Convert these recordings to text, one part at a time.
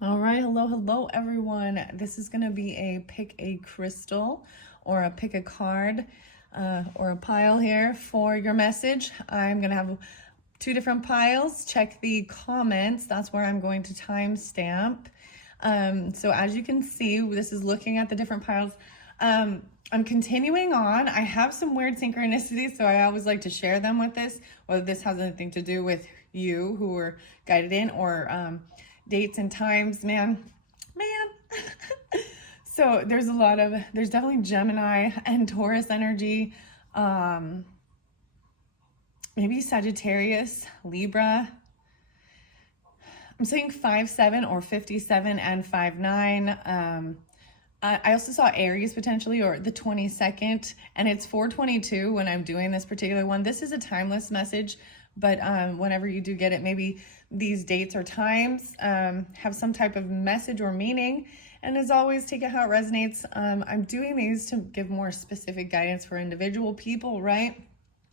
All right, hello everyone. This is gonna be a pick a crystal or a pick a card or a pile here for your message. I'm gonna have two different piles. Check the comments. That's where I'm going to timestamp. So as you can see, this is looking at the different piles. I'm continuing on. I have some weird synchronicities, so I always like to share them with this, whether this has anything to do with you who were guided in or dates and times, man. So there's definitely Gemini and Taurus energy, maybe Sagittarius, Libra. I'm saying 5-7 or 57 and 5-9. I also saw Aries potentially, or the 22nd, and it's 422 when I'm doing this particular one. This is a timeless message, but whenever you do get it, maybe these dates or times have some type of message or meaning. And as always, take it how it resonates. I'm doing these to give more specific guidance for individual people, right?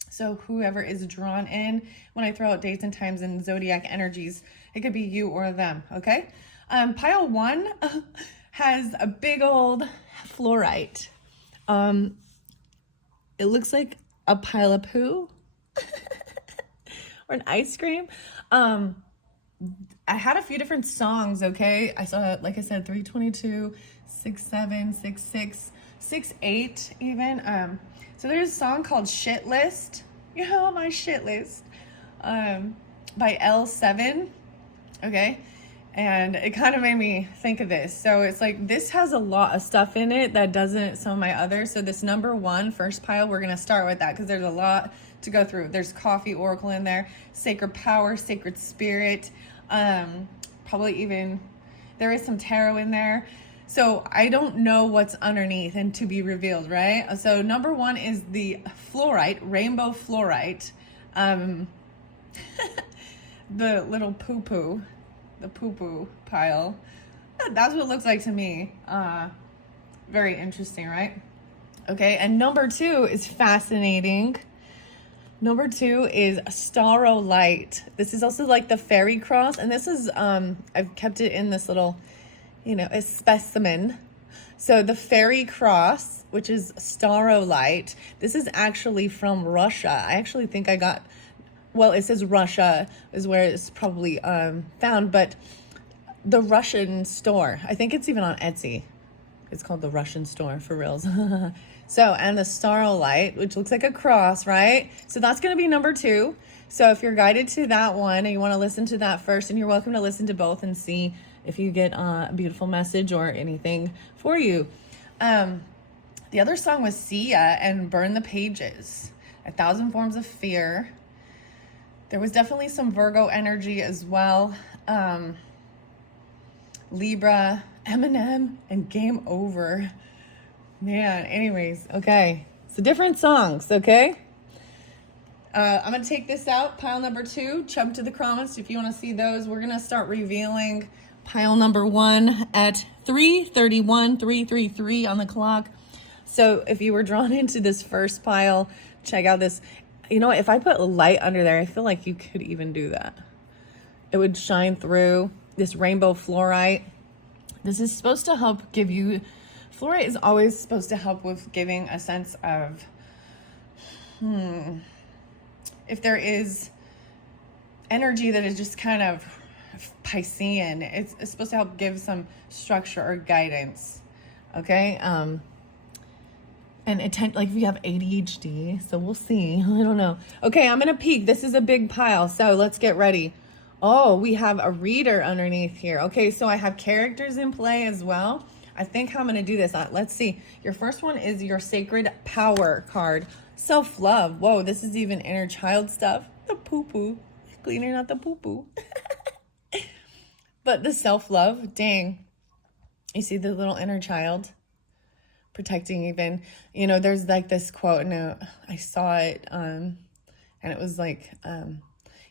So whoever is drawn in, when I throw out dates and times and zodiac energies, it could be you or them, okay? Pile 1 has a big old Flourite. It looks like a pile of poo or an ice cream. I had a few different songs, okay? I saw, like I said, 322, 67, 66, 68 even. So there's a song called Shit List. You know, my shit list. By L7, okay? And it kind of made me think of this. So it's like, this has a lot of stuff in it that doesn't some of my others. So this number 1, first pile, we're going to start with that because there's a lot to go through. There's Coffee Oracle in there, Sacred Power, Sacred Spirit, probably even, there is some tarot in there. So I don't know what's underneath and to be revealed, right? So number 1 is the Flourite, Rainbow Flourite. The little poo-poo, the poo-poo pile. That's what it looks like to me. Very interesting, right? Okay, and number 2 is fascinating. Number 2 is Staurolite. This is also like the fairy cross, and this is, I've kept it in this little, a specimen. So the fairy cross, which is Staurolite, this is actually from Russia. I actually think I got, well, it says Russia is where it's probably found, but the Russian store, I think it's even on Etsy. It's called the Russian store, for reals. So, and the Staurolite, which looks like a cross, right? So that's going to be number 2. So if you're guided to that one and you want to listen to that first, and you're welcome to listen to both and see if you get a beautiful message or anything for you. The other song was Sia and Burn the Pages, 1,000 Forms of Fear. There was definitely some Virgo energy as well. Libra, Eminem, and Game Over. Man, anyways, okay. So different songs, okay? I'm going to take this out, pile number 2. Jump to the comments if you want to see those. We're going to start revealing pile number 1 at 3:31, 3:33 on the clock. So if you were drawn into this first pile, check out this. You know what? If I put light under there, I feel like you could even do that. It would shine through this rainbow fluorite. This is supposed to help give you, fluorite is always supposed to help with giving a sense of, if there is energy that is just kind of Piscean, it's supposed to help give some structure or guidance, okay? And like if you have ADHD, so we'll see. I don't know. Okay, I'm gonna peek. This is a big pile, so let's get ready. Oh, we have a reader underneath here. Okay, so I have characters in play as well. I think how I'm gonna do this. Let's see. Your first one is your Sacred Power card. Self-love. Whoa, this is even inner child stuff. The poo-poo. Cleaning out the poo-poo. But the self-love, dang. You see the little inner child? Protecting even, there's like this quote, and I saw it, and it was like,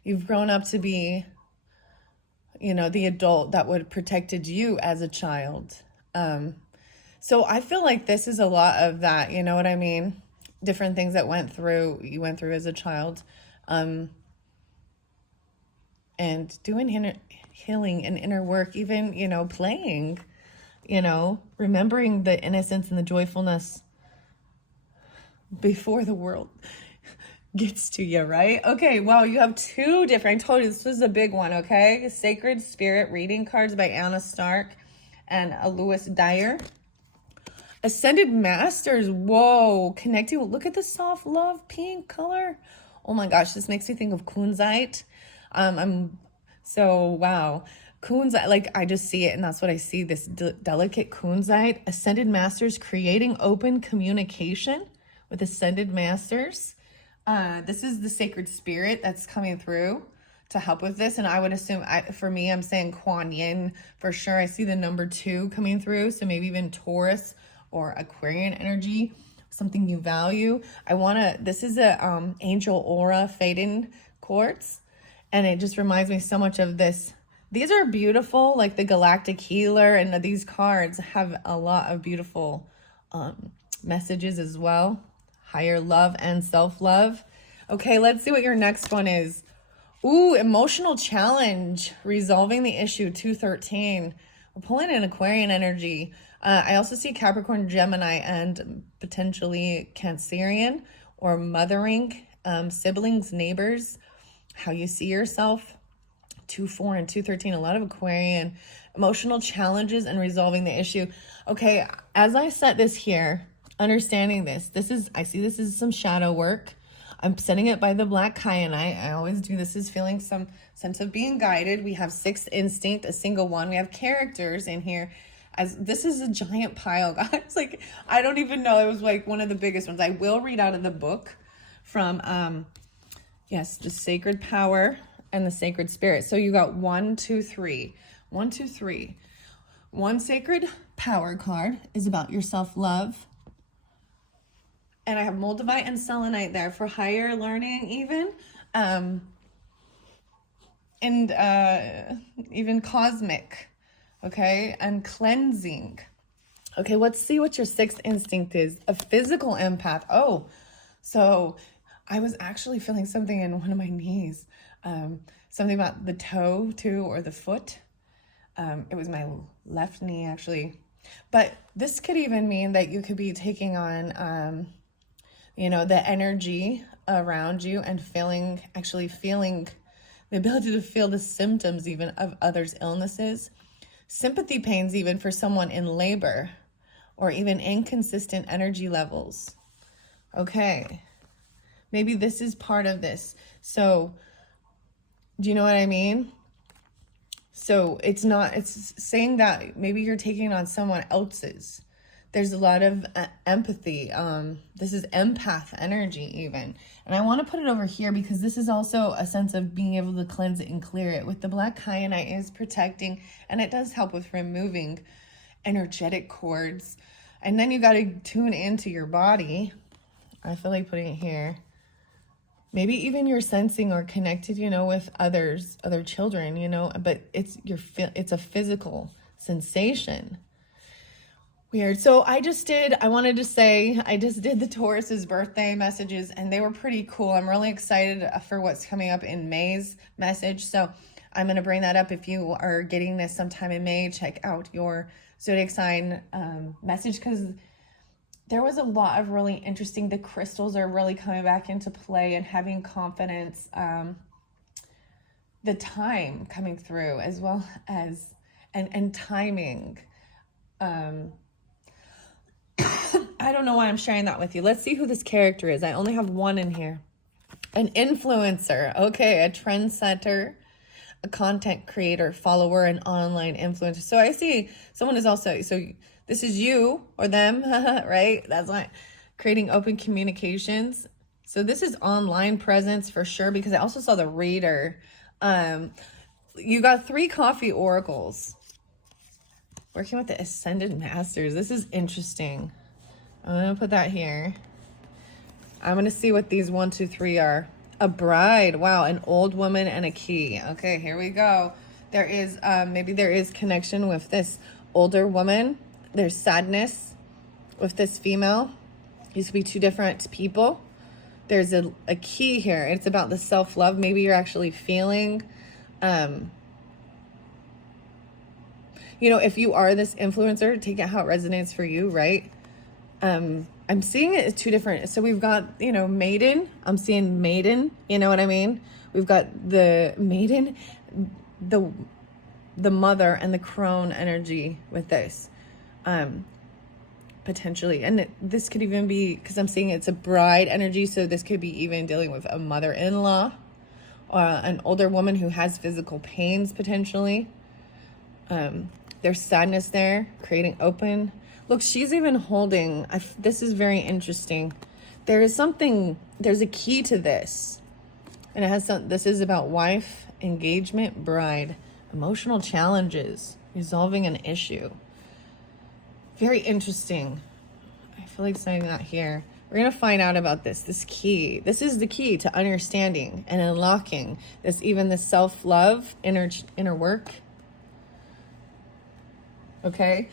you've grown up to be, the adult that would have protected you as a child. So I feel like this is a lot of that, you know what I mean? Different things that you went through as a child. And doing healing and inner work, even, you know, playing, you know, remembering the innocence and the joyfulness before the world gets to you, right? Okay, well, you have two different, I told you this was a big one, okay? Sacred Spirit reading cards by Anna Stark and Lewis Dyer. Ascended Masters, whoa, connecting, look at the soft love pink color. Oh my gosh, this makes me think of Kunzite. Wow. Kunzite, like I just see it and that's what I see, this delicate Kunzite. Ascended Masters, creating open communication with Ascended Masters. This is the Sacred Spirit that's coming through to help with this. And I would assume, for me, I'm saying Kuan Yin for sure. I see the number 2 coming through. So maybe even Taurus or Aquarian energy, something you value. This is a Angel Aura Fading Quartz. And it just reminds me so much of this. These are beautiful, like the Galactic Healer. And these cards have a lot of beautiful messages as well. Higher love and self-love. Okay, let's see what your next one is. Ooh, emotional challenge, resolving the issue, 213. We're pulling in Aquarian energy. I also see Capricorn, Gemini, and potentially Cancerian or mothering, siblings, neighbors, how you see yourself. 2-4 and 213, a lot of Aquarian. Emotional challenges and resolving the issue. Okay, as I set this here, understanding I see this is some shadow work. I'm setting it by the black kyanite. I always do. This is feeling some sense of being guided. We have sixth instinct, a single one. We have characters in here. As this is a giant pile, guys. Like, I don't even know. It was like one of the biggest ones. I will read out of the book from, yes, the Sacred Power and the Sacred Spirit. So you got 1, 2, 3. 1, 2, 3. One Sacred Power card is about your self-love. And I have Moldavite and Selenite there for higher learning even. Even cosmic, okay? And cleansing. Okay, let's see what your sixth instinct is. A physical empath. Oh, so I was actually feeling something in one of my knees. Something about the toe too, or the foot. It was my left knee actually. But this could even mean that you could be taking on, the energy around you and feeling the ability to feel the symptoms even of others' illnesses. Sympathy pains even for someone in labor or even inconsistent energy levels. Okay. Maybe this is part of this. So, do you know what I mean? So it's saying that maybe you're taking on someone else's. There's a lot of empathy. This is empath energy even. And I want to put it over here because this is also a sense of being able to cleanse it and clear it. With the black kyanite is protecting, and it does help with removing energetic cords. And then you got to tune into your body. I feel like putting it here. Maybe even you're sensing or connected, with other children, but it's a physical sensation. Weird. So I just did the Taurus's birthday messages and they were pretty cool. I'm really excited for what's coming up in May's message. So I'm going to bring that up. If you are getting this sometime in May, check out your zodiac sign message, because there was a lot of really interesting, the crystals are really coming back into play and having confidence, the time coming through as well as, and timing. I don't know why I'm sharing that with you. Let's see who this character is. I only have one in here. An influencer. Okay, a trendsetter, a content creator, follower, and online influencer. So I see someone is also, so this is you or them, right? That's like creating open communications. So this is online presence for sure, because I also saw the reader. You got 3 coffee oracles. Working with the Ascended Masters. This is interesting. I'm going to put that here. I'm going to see what these 1, 2, 3 are. A bride. Wow. An old woman and a key. Okay, here we go. There is, maybe there is connection with this older woman. There's sadness with this female. These could be 2 different people. There's a key here. It's about the self-love. Maybe you're actually feeling, you know, if you are this influencer, take it how it resonates for you, right? I'm seeing it as two different. So we've got, you know, maiden. I'm seeing maiden. You know what I mean? We've got the maiden, the mother, and the crone energy with this, potentially. And this could even be, because I'm seeing it's a bride energy. So this could be even dealing with a mother-in-law, an older woman who has physical pains potentially. There's sadness there, creating open. Look, she's even holding, this is very interesting. There is something, there's a key to this. And it has some, this is about wife, engagement, bride, emotional challenges, resolving an issue. Very interesting. I feel like saying that here. We're going to find out about this key. This is the key to understanding and unlocking this, even the self-love, inner work. Okay.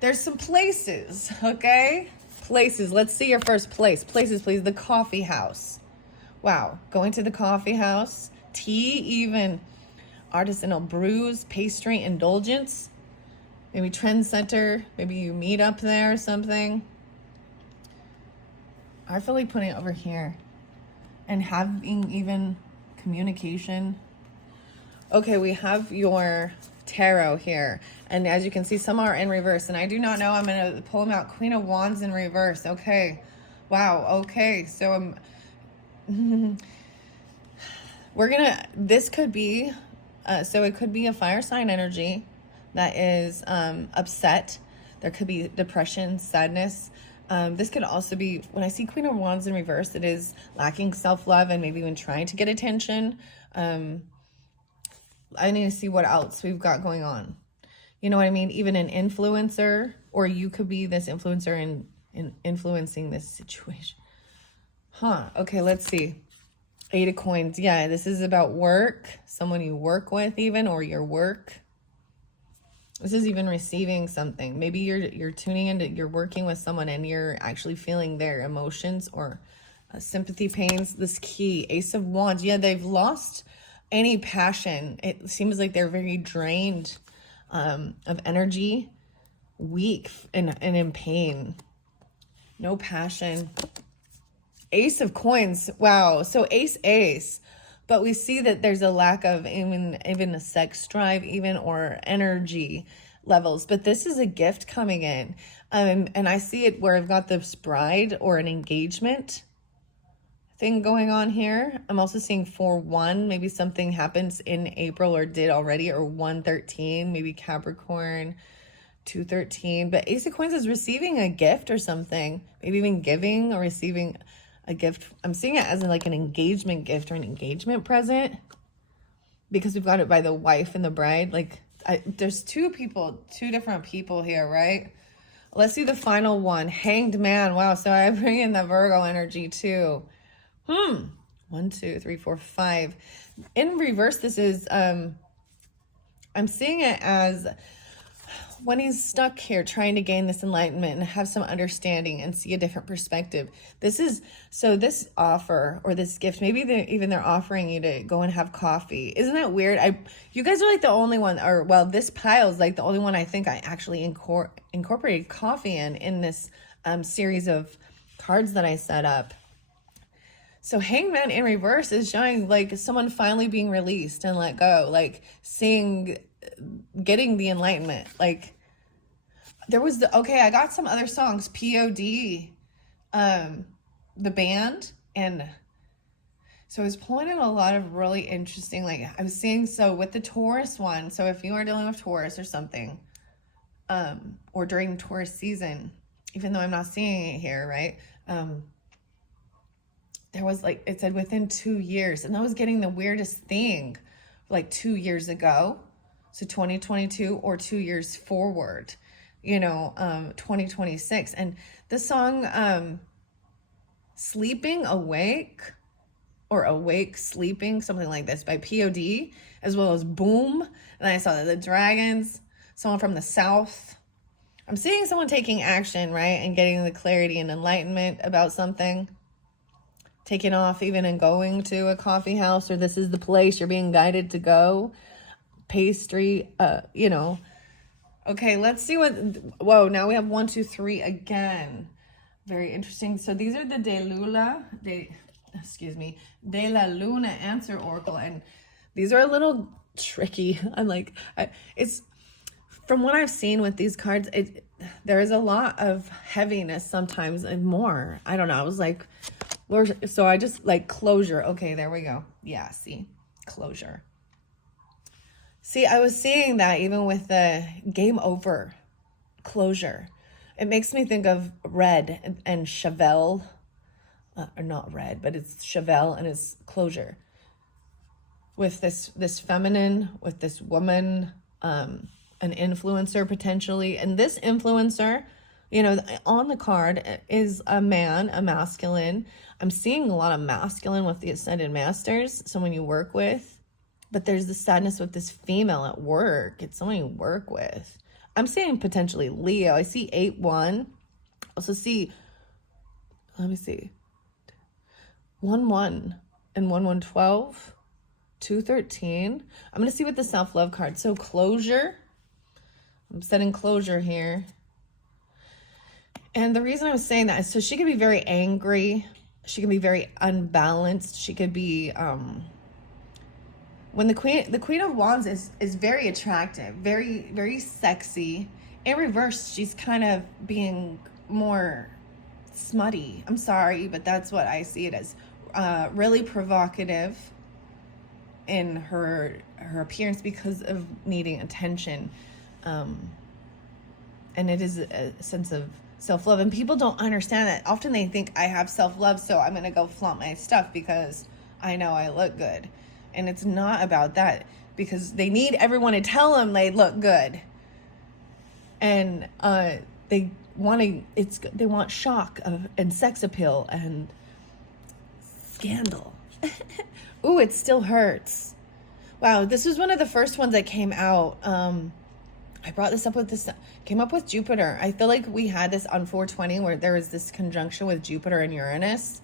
There's some places, okay? Places. Let's see your first place. Places, please. The coffee house. Wow. Going to the coffee house. Tea, even. Artisanal brews, pastry, indulgence. Maybe trend center. Maybe you meet up there or something. I feel like putting it over here. And having even communication. Okay, we have your tarot here, and as you can see, some are in reverse, and I do not know. I'm going to pull them out. Queen of Wands in reverse. Okay. Wow. Okay. So we're going to, this could be, so it could be a fire sign energy that is upset. There could be depression, sadness. This could also be, when I see Queen of Wands in reverse, it is lacking self-love and maybe even trying to get attention. I need to see what else we've got going on. You know what I mean? Even an influencer, or you could be this influencer in influencing this situation. Okay, let's see. 8 of Coins. Yeah, this is about work. Someone you work with even, or your work. This is even receiving something. Maybe you're tuning into, you're working with someone and you're actually feeling their emotions or sympathy pains. This key, Ace of Wands. Yeah, they've lost any passion. It seems like they're very drained of energy, weak and in pain. No passion. Ace of Coins. Wow. So ace. But we see that there's a lack of even a sex drive even, or energy levels. But this is a gift coming in. And I see it where I've got this bride or an engagement thing going on here. I'm also seeing 4-1. Maybe something happens in April or did already, or 113, maybe Capricorn, 213. But Ace of Coins is receiving a gift or something. Maybe even giving or receiving a gift. I'm seeing it as like an engagement gift or an engagement present, because we've got it by the wife and the bride. Like there's two different people here, right? Let's see the final one. Hanged Man. Wow. So I bring in the Virgo energy too. 1, 2, 3, 4, 5. In reverse, this is, I'm seeing it as when he's stuck here trying to gain this enlightenment and have some understanding and see a different perspective. This is, so this offer or this gift, maybe they're offering you to go and have coffee. Isn't that weird? You guys are like the only one, or well, this pile is like the only one I think I actually incorporated coffee in this series of cards that I set up. So Hangman in reverse is showing like someone finally being released and let go, like getting the enlightenment. Like there was I got some other songs, POD, the band. And so I was pulling in a lot of really interesting, like I was seeing, so with the Taurus one, so if you are dealing with Taurus or something, or during Taurus season, even though I'm not seeing it here, right? There was like, it said within 2 years, and I was getting the weirdest thing like 2 years ago. So 2022 or 2 years forward, 2026. And the song, Sleeping Awake or Awake Sleeping, something like this, by POD, as well as Boom. And I saw the Dragons, someone from the South. I'm seeing someone taking action, right? And getting the clarity and enlightenment about something. Taking off even and going to a coffee house, or this is the place you're being guided to go. Pastry, Okay, let's see what, whoa, now we have 1, 2, 3 again. Very interesting. So these are the De La Luna answer oracle, and these are a little tricky. It's, from what I've seen with these cards, there is a lot of heaviness sometimes and more. I don't know. I was like, so I just like closure. Okay, there we go. Yeah, see, closure. See, I was seeing that even with the game over, closure. It makes me think of Red and Chevelle, or not Red, but it's Chevelle and it's closure. With this feminine, with this woman, an influencer potentially, and this influencer, you know, on the card is a man, a masculine. I'm seeing a lot of masculine with the Ascended Masters, someone you work with, but there's the sadness with this female at work. It's someone you work with. I'm seeing potentially Leo. I see 8-1. Also see, let me see, 1-1 and 1-1-12, 2-13. I'm going to see what the self-love card. So closure. I'm setting closure here. And the reason I was saying that is so she could be very angry. She can be very unbalanced. She could be, when the Queen of Wands is very attractive, very, very sexy. In reverse, she's kind of being more smutty. I'm sorry, but that's what I see it as. Really provocative in her appearance because of needing attention. And it is a sense of self-love. And people don't understand that. Often they think I have self-love, so I'm going to go flaunt my stuff because I know I look good. And it's not about that, because they need everyone to tell them they look good. And they want shock and sex appeal and scandal. Ooh, it still hurts. Wow, this was one of the first ones that came out. I brought this up with came up with Jupiter. I feel like we had this on 420 where there was this conjunction with Jupiter and Uranus.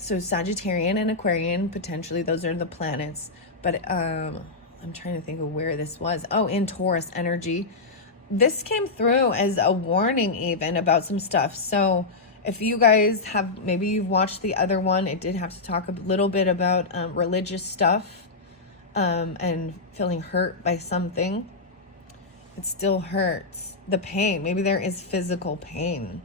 So Sagittarian and Aquarian, potentially, those are the planets. But I'm trying to think of where this was. Oh, in Taurus energy. This came through as a warning even about some stuff. So if you guys have, maybe you've watched the other one, it did have to talk a little bit about religious stuff and feeling hurt by something. It still hurts. The pain, maybe there is physical pain.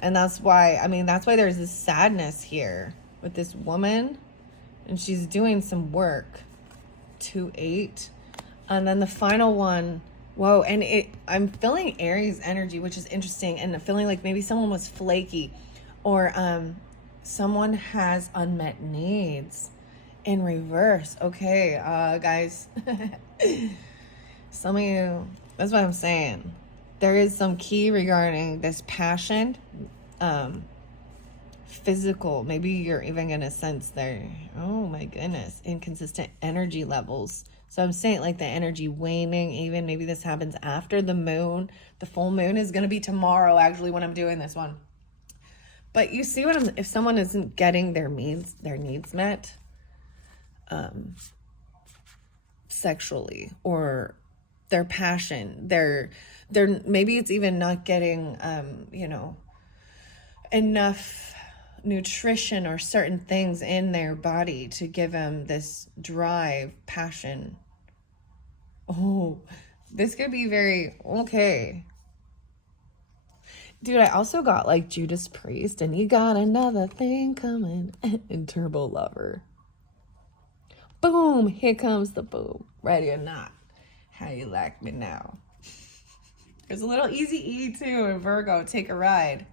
And that's why, that's why there's this sadness here with this woman. And she's doing some work. 2-8. And then the final one, whoa. And I'm feeling Aries energy, which is interesting. And feeling like maybe someone was flaky. Or someone has unmet needs in reverse. Okay, guys. Some of you, that's what I'm saying. There is some key regarding this passion, physical. Maybe you're even going to sense there, oh my goodness, inconsistent energy levels. So I'm saying like the energy waning, even maybe this happens after the moon. The full moon is going to be tomorrow, actually, when I'm doing this one. But you see what if someone isn't getting their needs met, sexually, or their passion, they're maybe it's even not getting enough nutrition or certain things in their body to give them this drive, passion. Oh, this could be very okay. Dude, I also got like Judas Priest and You Got Another Thing Coming in Turbo Lover. Boom, here comes the boom. Ready or not. How you like me now? There's a little Eazy-E too in Virgo. Take a ride.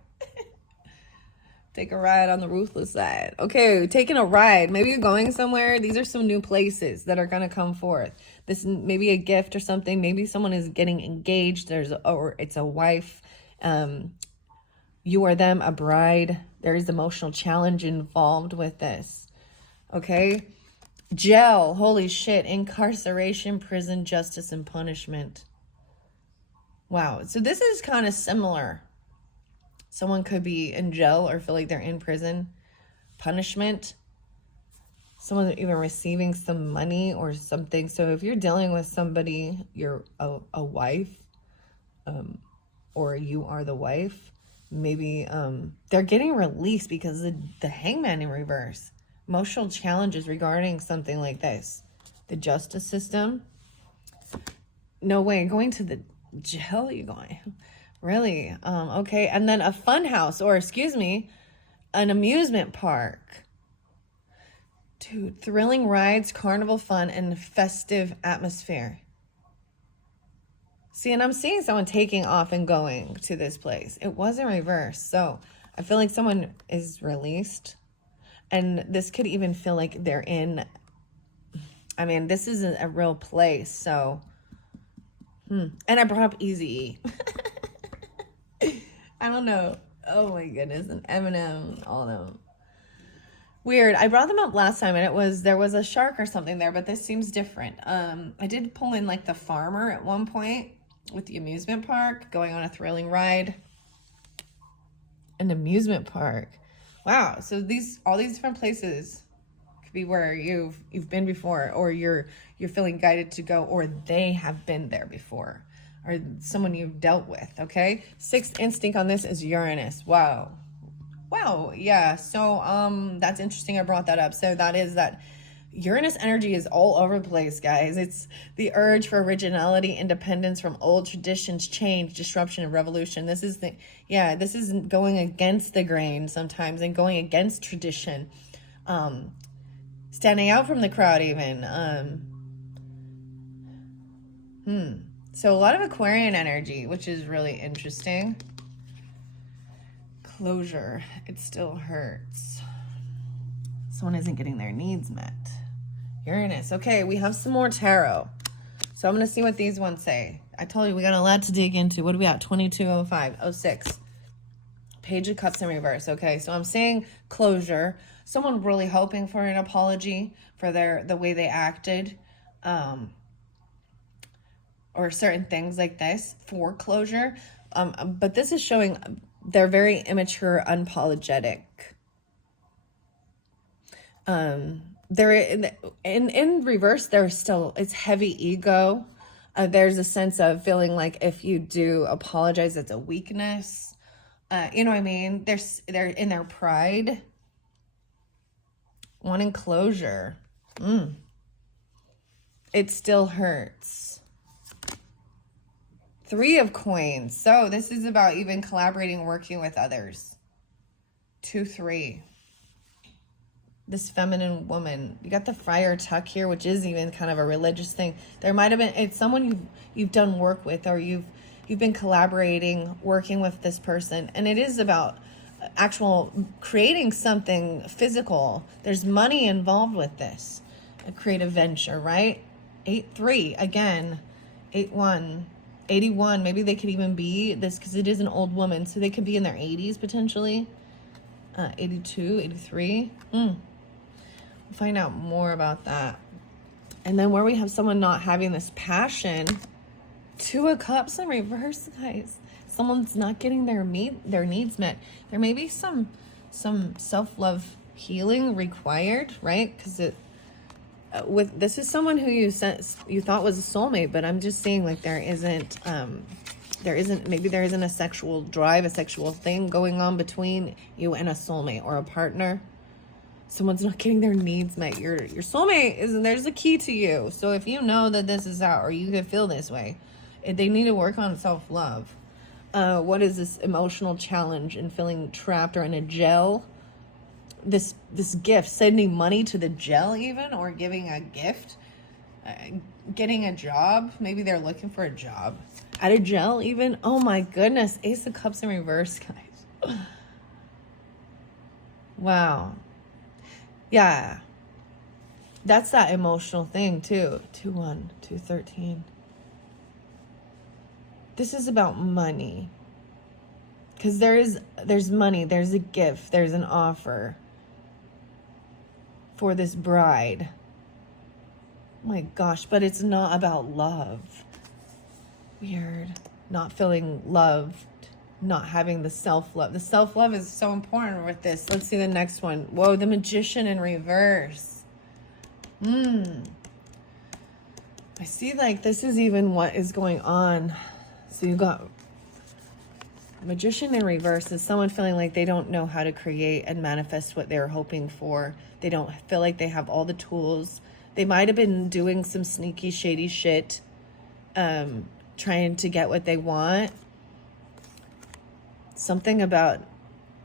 Take a ride on the ruthless side. Okay, taking a ride. Maybe you're going somewhere. These are some new places that are going to come forth. This may be a gift or something. Maybe someone is getting engaged. Or it's a wife. You or them, a bride. There is emotional challenge involved with this. Okay? Jail. Holy shit. Incarceration, prison, justice, and punishment. Wow. So this is kind of similar. Someone could be in jail or feel like they're in prison. Punishment. Someone even receiving some money or something. So if you're dealing with somebody, you're a wife, or you are the wife, maybe they're getting released because of the hangman in reverse. Emotional challenges regarding something like this. The justice system. No way, going to the jail, you going? Really? Okay. And then a fun house, or excuse me, an amusement park. Dude, thrilling rides, carnival fun, and festive atmosphere. See, and I'm seeing someone taking off and going to this place. It wasn't reversed. So I feel like someone is released. And this could even feel like they're in, I mean, this isn't a real place. So, and I brought up Easy. I don't know. Oh my goodness. And Eminem, all of them. Weird. I brought them up last time and there was a shark or something there, but this seems different. I did pull in like the farmer at one point with the amusement park, going on a thrilling ride. An amusement park. Wow. So all these different places could be where you've been before, or you're feeling guided to go, or they have been there before, or someone you've dealt with. Okay. Sixth instinct on this is Uranus. Wow. Yeah. So that's interesting. I brought that up. So that is that Uranus energy is all over the place, guys. It's the urge for originality, independence from old traditions, change, disruption, and revolution. This is going against the grain sometimes, and going against tradition. Standing out from the crowd even. So a lot of Aquarian energy, which is really interesting. Closure. It still hurts. Someone isn't getting their needs met. Uranus. Okay, we have some more tarot. So I'm going to see what these ones say. I told you we got a lot to dig into. What do we got? 2205, 06. Page of Cups in reverse. Okay, so I'm saying closure. Someone really hoping for an apology for the way they acted. Or certain things like this for closure. But this is showing they're very immature, unapologetic. They're in reverse. It's heavy ego. There's a sense of feeling like if you do apologize, it's a weakness. You know what I mean? They're in their pride, wanting closure. It still hurts. 3 of Coins. So this is about even collaborating, working with others. 2-3. This feminine woman. You got the Friar Tuck here, which is even kind of a religious thing. There might have been, it's someone you've done work with, or you've been collaborating, working with this person. And it is about actual creating something physical. There's money involved with this. A creative venture, right? 8-3. Again, 8-1. 81, maybe they could even be this, because it is an old woman, so they could be in their 80s potentially. 82, 83. We'll find out more about that. And then where we have someone not having this passion, 2 of Cups in reverse, guys. Someone's not getting their needs met. There may be some self-love healing required, right? Because this is someone who you thought was a soulmate, but I'm just seeing like there isn't a sexual drive, a sexual thing going on between you and a soulmate or a partner. Someone's not getting their needs met. Your soulmate there's a key to you. So if you know that this is out, or you could feel this way, they need to work on self-love. What is this emotional challenge and feeling trapped or in a jail? This gift, sending money to the jail even, or giving a gift, getting a job. Maybe they're looking for a job at a jail even. Oh my goodness. Ace of Cups in reverse, guys. Wow. Yeah. That's that emotional thing too. 2-1, 2-13. This is about money. Because there's money, there's a gift, there's an offer for this bride. Oh my gosh, but it's not about love. Weird. Not feeling loved, not having the self-love. The self-love is so important with this. Let's see the next one. Whoa, the Magician in reverse. I see like this is even what is going on. So you got Magician in reverse is someone feeling like they don't know how to create and manifest what they're hoping for. They don't feel like they have all the tools. They might have been doing some sneaky, shady shit, trying to get what they want. Something about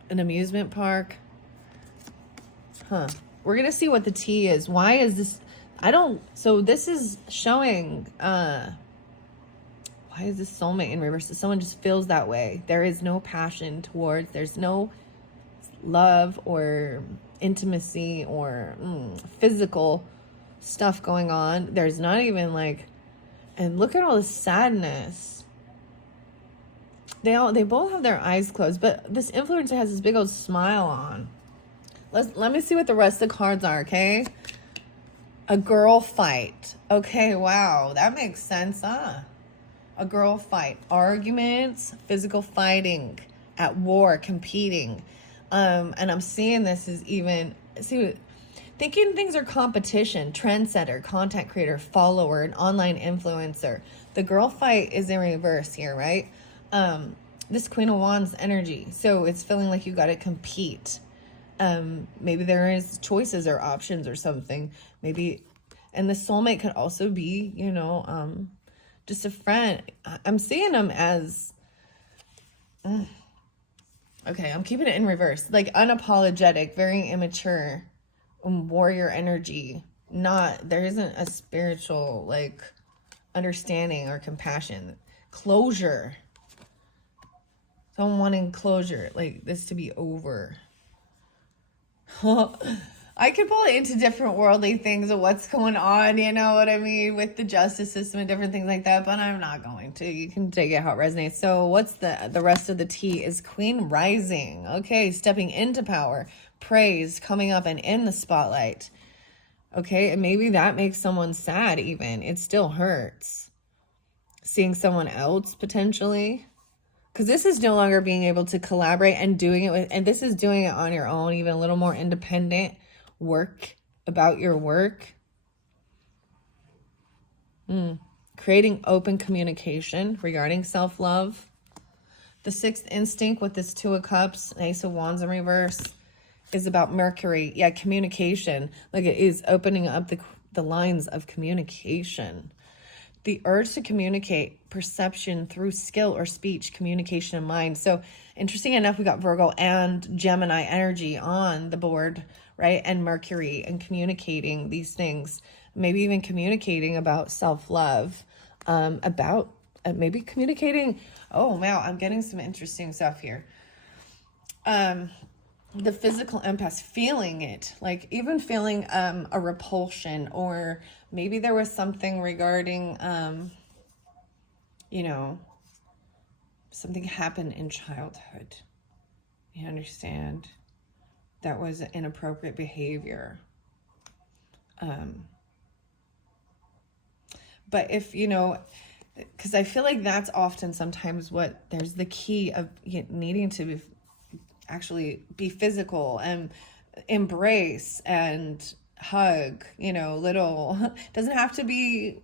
an amusement park. Huh. We're going to see what the T is. Why is this? So this is showing, why is this soulmate in reverse? Someone just feels that way. There is no passion towards, there's no love or intimacy or physical stuff going on. There's not even like, and look at all the sadness. They both have their eyes closed, but this influencer has this big old smile on. Let me see what the rest of the cards are, okay? A girl fight. Okay, wow, that makes sense, huh? A girl fight, arguments, physical fighting, at war, competing. And I'm seeing this as even, thinking things are competition, trendsetter, content creator, follower, an online influencer. The girl fight is in reverse here, right? This Queen of Wands energy. So it's feeling like you got to compete. Maybe there is choices or options or something. Maybe, and the soulmate could also be, just a friend. I'm seeing them as, okay, I'm keeping it in reverse. Like unapologetic, very immature, warrior energy. There isn't a spiritual, like, understanding or compassion. Closure. Someone wanting closure, like this to be over. I could pull it into different worldly things of what's going on, you know what I mean, with the justice system and different things like that, but I'm not going to. You can take it how it resonates. So what's the rest of the T is Queen rising. Okay, stepping into power, praise, coming up and in the spotlight. Okay, and maybe that makes someone sad even. It still hurts. Seeing someone else potentially. Because this is no longer being able to collaborate and doing it with, and this is doing it on your own, even a little more independent work about your work. Creating open communication regarding self-love. The sixth instinct with this Two of Cups, Ace of Wands in reverse, is about Mercury. Yeah, communication. Like it is opening up the lines of communication. The urge to communicate, perception through skill or speech, communication and mind. So interesting enough, we got Virgo and Gemini energy on the board, right? And Mercury, and communicating these things, maybe even communicating about self-love, about maybe communicating. Oh, wow, I'm getting some interesting stuff here. The physical empath, feeling it, like even feeling a repulsion, or maybe there was something regarding, something happened in childhood. You understand? That was inappropriate behavior. But if, because I feel like that's often sometimes there's the key of needing to actually be physical and embrace and hug, little, doesn't have to be,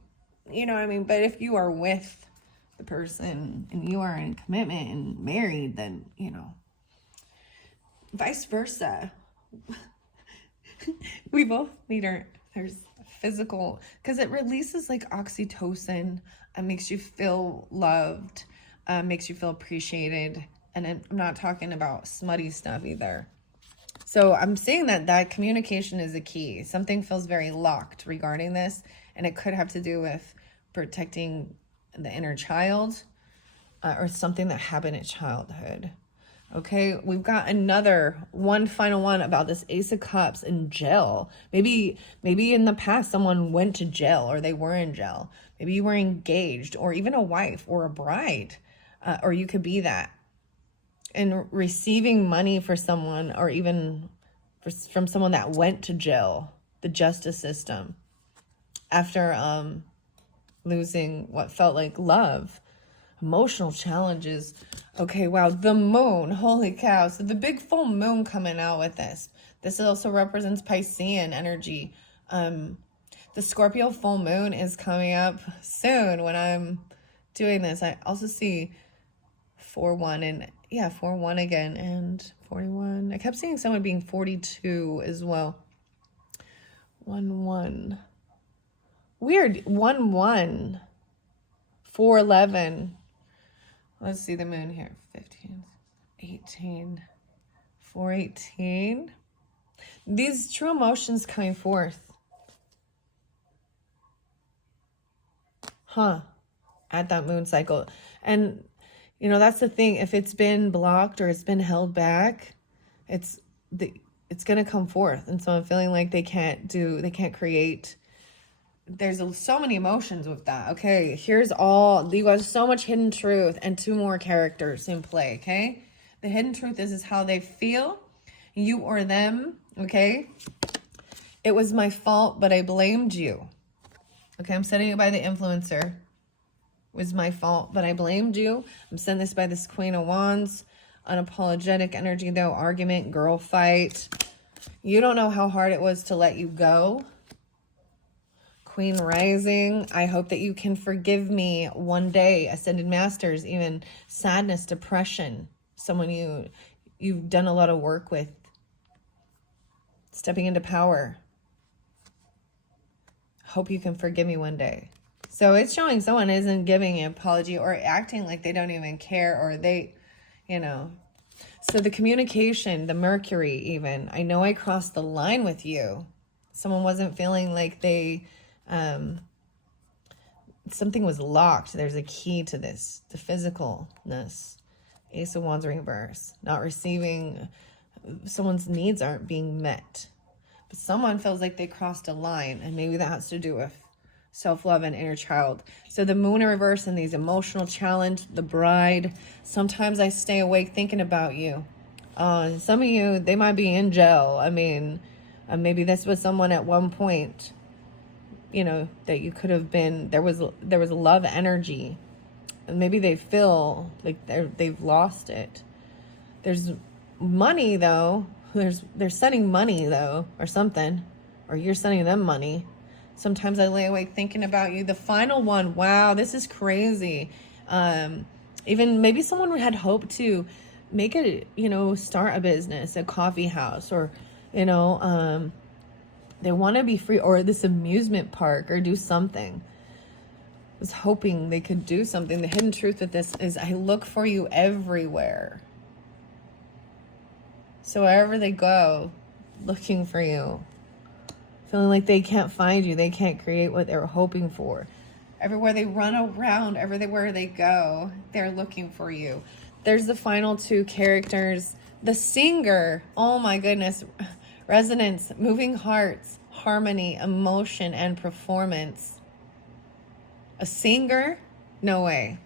but if you are with the person and you are in commitment and married, then, vice versa. We both need there's physical, because it releases like oxytocin and makes you feel loved, makes you feel appreciated. And I'm not talking about smutty stuff either. So I'm saying that communication is a key. Something feels very locked regarding this, and it could have to do with protecting the inner child, or something that happened in childhood. Okay, we've got one final one about this Ace of Cups in jail. Maybe in the past someone went to jail, or they were in jail. Maybe you were engaged, or even a wife or a bride, or you could be that. And receiving money for someone, or even from someone that went to jail, the justice system, after losing what felt like love, emotional challenges. Okay, wow, the moon, holy cow. So the big full moon coming out with this. This also represents Piscean energy. The Scorpio full moon is coming up soon when I'm doing this. I also see 4-1 and yeah, 4-1 again and 41. I kept seeing someone being 42 as well. 1-1. Weird. 1-1. 4-11. Let's see the moon here. 15, 18, 4-18. These true emotions coming forth. At that moon cycle. And you know, that's the thing. If it's been blocked or it's been held back, it's going to come forth. And so I'm feeling like they can't create. There's so many emotions with that. Okay, here's all. You got so much hidden truth and 2 more characters in play, okay? The hidden truth is how they feel, you or them, okay? It was my fault, but I blamed you. Okay, I'm setting it by the influencer. It was my fault, but I blamed you. I'm setting this by this Queen of Wands. Unapologetic energy, though. Argument, girl fight. You don't know how hard it was to let you go. Queen rising. I hope that you can forgive me one day. Ascended Masters, even sadness, depression. Someone you've done a lot of work with. Stepping into power. Hope you can forgive me one day. So it's showing someone isn't giving an apology or acting like they don't even care, or they, you know. So the communication, the Mercury even. I know I crossed the line with you. Someone wasn't feeling like they, something was locked. There's a key to this. The physicalness. Ace of Wands reverse. Not receiving, someone's needs aren't being met. But someone feels like they crossed a line, and maybe that has to do with self-love and inner child. So the moon in reverse and these emotional challenge, the bride. Sometimes I stay awake thinking about you. Some of you, they might be in jail. I mean, maybe this was someone at one point, you know, that you could have been, there was love energy. And maybe they feel like they've lost it. There's money though. They're sending money though, or something, or you're sending them money. Sometimes I lay awake thinking about you. The final one, wow, this is crazy. Even maybe someone had hoped to make it, you know, start a business, a coffee house, or, you know, they want to be free, or this amusement park, or do something. I was hoping they could do something. The hidden truth with this is I look for you everywhere. So wherever they go, looking for you, feeling like they can't find you, they can't create what they're hoping for. Everywhere they run around, everywhere they go, they're looking for you. There's the final 2 characters. The singer, oh my goodness, resonance, moving hearts, harmony, emotion, and performance. A singer? No way.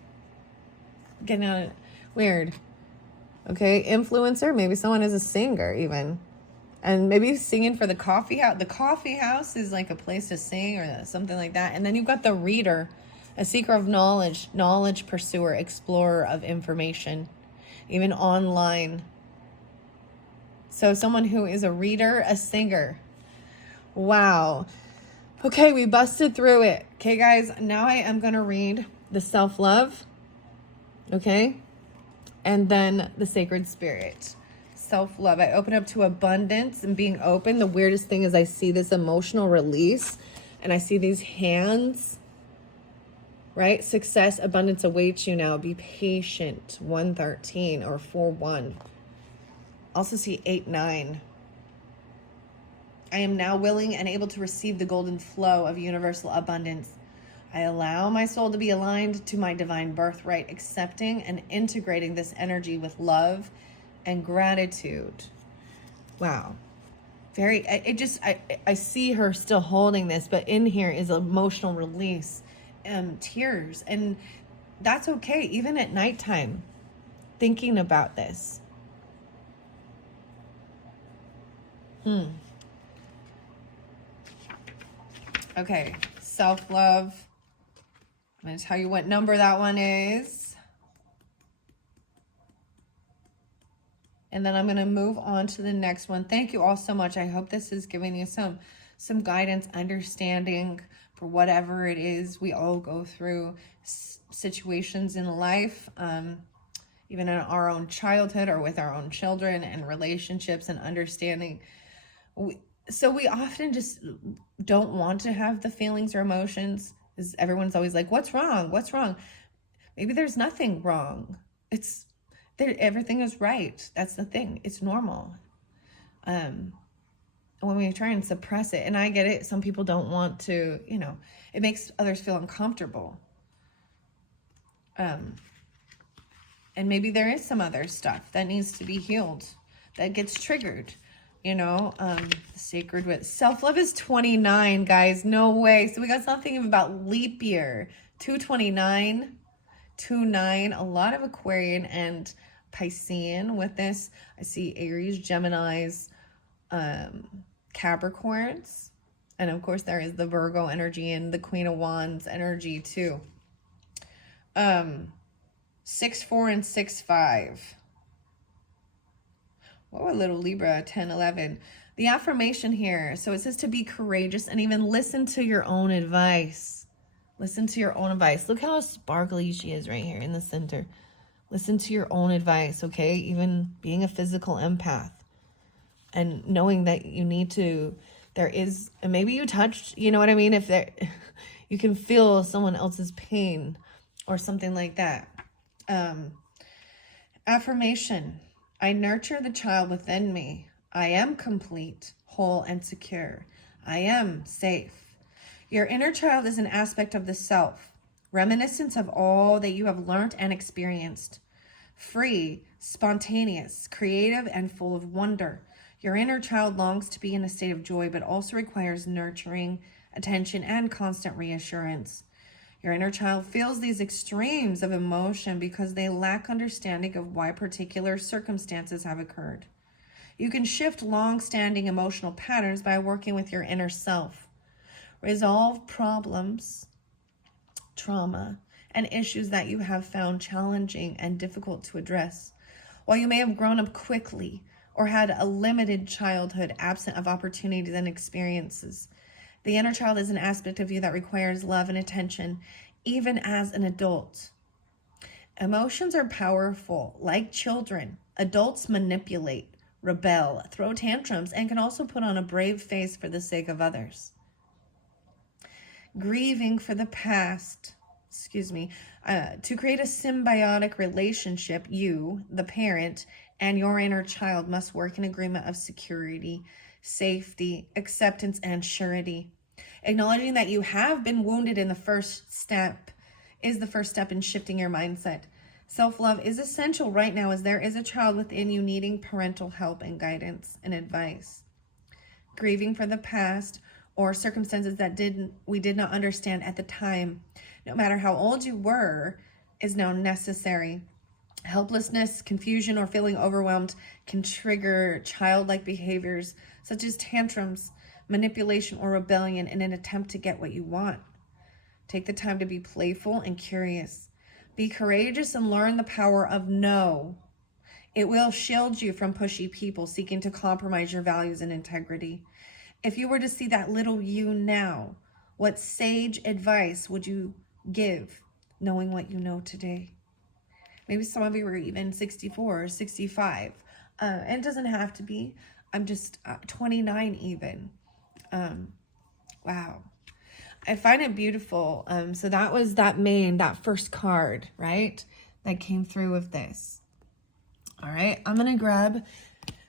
Getting out of weird. Okay, influencer, maybe someone is a singer even. And maybe singing for the coffee house. The coffee house is like a place to sing or something like that. And then you've got the reader, a seeker of knowledge, knowledge pursuer, explorer of information, even online. So someone who is a reader, a singer. Wow. Okay, we busted through it. Okay, guys, now I am going to read the self-love. Okay? And then the sacred spirit. Self-love. I open up to abundance and being open. The weirdest thing is I see this emotional release and I see these hands, right? Success, abundance awaits you now. Be patient. 113 or 4-1. Also see 8-9. I am now willing and able to receive the golden flow of universal abundance. I allow my soul to be aligned to my divine birthright, accepting and integrating this energy with love and gratitude. Wow. I see her still holding this, but in here is emotional release and tears. And that's okay, even at nighttime, thinking about this. Okay, self-love. I'm going to tell you what number that one is. And then I'm going to move on to the next one. Thank you all so much. I hope this is giving you some some guidance, understanding for whatever it is we all go through, situations in life, even in our own childhood or with our own children, and relationships and understanding. So we often just don't want to have the feelings or emotions, because everyone's always like, what's wrong? What's wrong? Maybe there's nothing wrong. It's there. Everything is right. That's the thing. It's normal. When we try and suppress it, and I get it, some people don't want to, it makes others feel uncomfortable. And maybe there is some other stuff that needs to be healed, that gets triggered, the sacred with self-love is 29, guys. No way. So we got something about leap year, 229, 29, a lot of Aquarian and Piscean with this. I see Aries, Geminis, Capricorns, and of course there is the Virgo energy and the Queen of Wands energy too. 6-4 and 6-5. Oh, a little Libra, 10-11. The affirmation here, so it says to be courageous and even listen to your own advice. Listen to your own advice. Look how sparkly she is right here in the center. Listen to your own advice, okay? Even being a physical empath. And knowing that you need to, there is, and maybe you touched, you know what I mean? If there, you can feel someone else's pain or something like that. Affirmation. I nurture the child within me. I am complete, whole, and secure. I am safe. Your inner child is an aspect of the self, reminiscence of all that you have learned and experienced. Free, spontaneous, creative, and full of wonder. Your inner child longs to be in a state of joy, but also requires nurturing, attention, and constant reassurance. Your inner child feels these extremes of emotion because they lack understanding of why particular circumstances have occurred. You can shift long-standing emotional patterns by working with your inner self. Resolve problems, trauma, and issues that you have found challenging and difficult to address. While you may have grown up quickly or had a limited childhood absent of opportunities and experiences, the inner child is an aspect of you that requires love and attention, even as an adult. Emotions are powerful. Like children, adults manipulate, rebel, throw tantrums, and can also put on a brave face for the sake of others. Grieving for the past, to create a symbiotic relationship, you, the parent, and your inner child must work in agreement of security, safety, acceptance, and surety. Acknowledging that you have been wounded is the first step in shifting your mindset. Self-love is essential right now, as there is a child within you needing parental help and guidance and advice. Grieving for the past or circumstances that we did not understand at the time, no matter how old you were, is now necessary. Helplessness, confusion, or feeling overwhelmed can trigger childlike behaviors such as tantrums, manipulation, or rebellion in an attempt to get what you want. Take the time to be playful and curious. Be courageous and learn the power of no. It will shield you from pushy people seeking to compromise your values and integrity. If you were to see that little you now, what sage advice would you give, knowing what you know today? Maybe some of you are even 64 or 65. And it doesn't have to be. I'm just 29 even. Wow. I find it beautiful. So that was that first card, right? That came through with this. All right. I'm going to grab,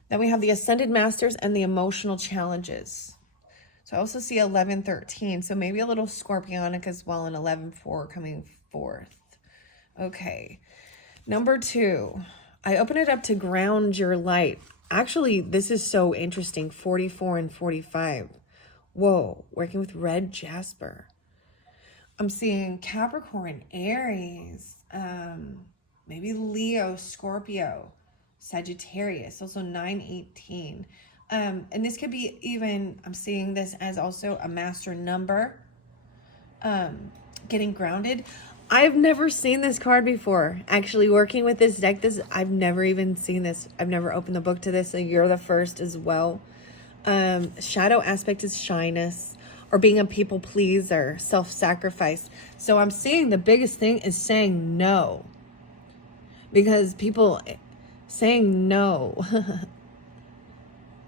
then we have the Ascended Masters and the Emotional Challenges. So I also see 11-13. So maybe a little Scorpionic as well, and 11-4 coming forth. Okay. Number 2, I open it up to ground your light. Actually, this is so interesting. 44 and 45. Whoa, working with red jasper. I'm seeing Capricorn, Aries, maybe Leo, Scorpio, Sagittarius, also 9-18. And this could be even, I'm seeing this as also a master number, getting grounded. I've never seen this card before. Actually, working with this deck, I've never even seen this. I've never opened the book to this, so you're the first as well. Shadow aspect is shyness or being a people pleaser, self-sacrifice. So I'm seeing the biggest thing is saying no. Because people saying no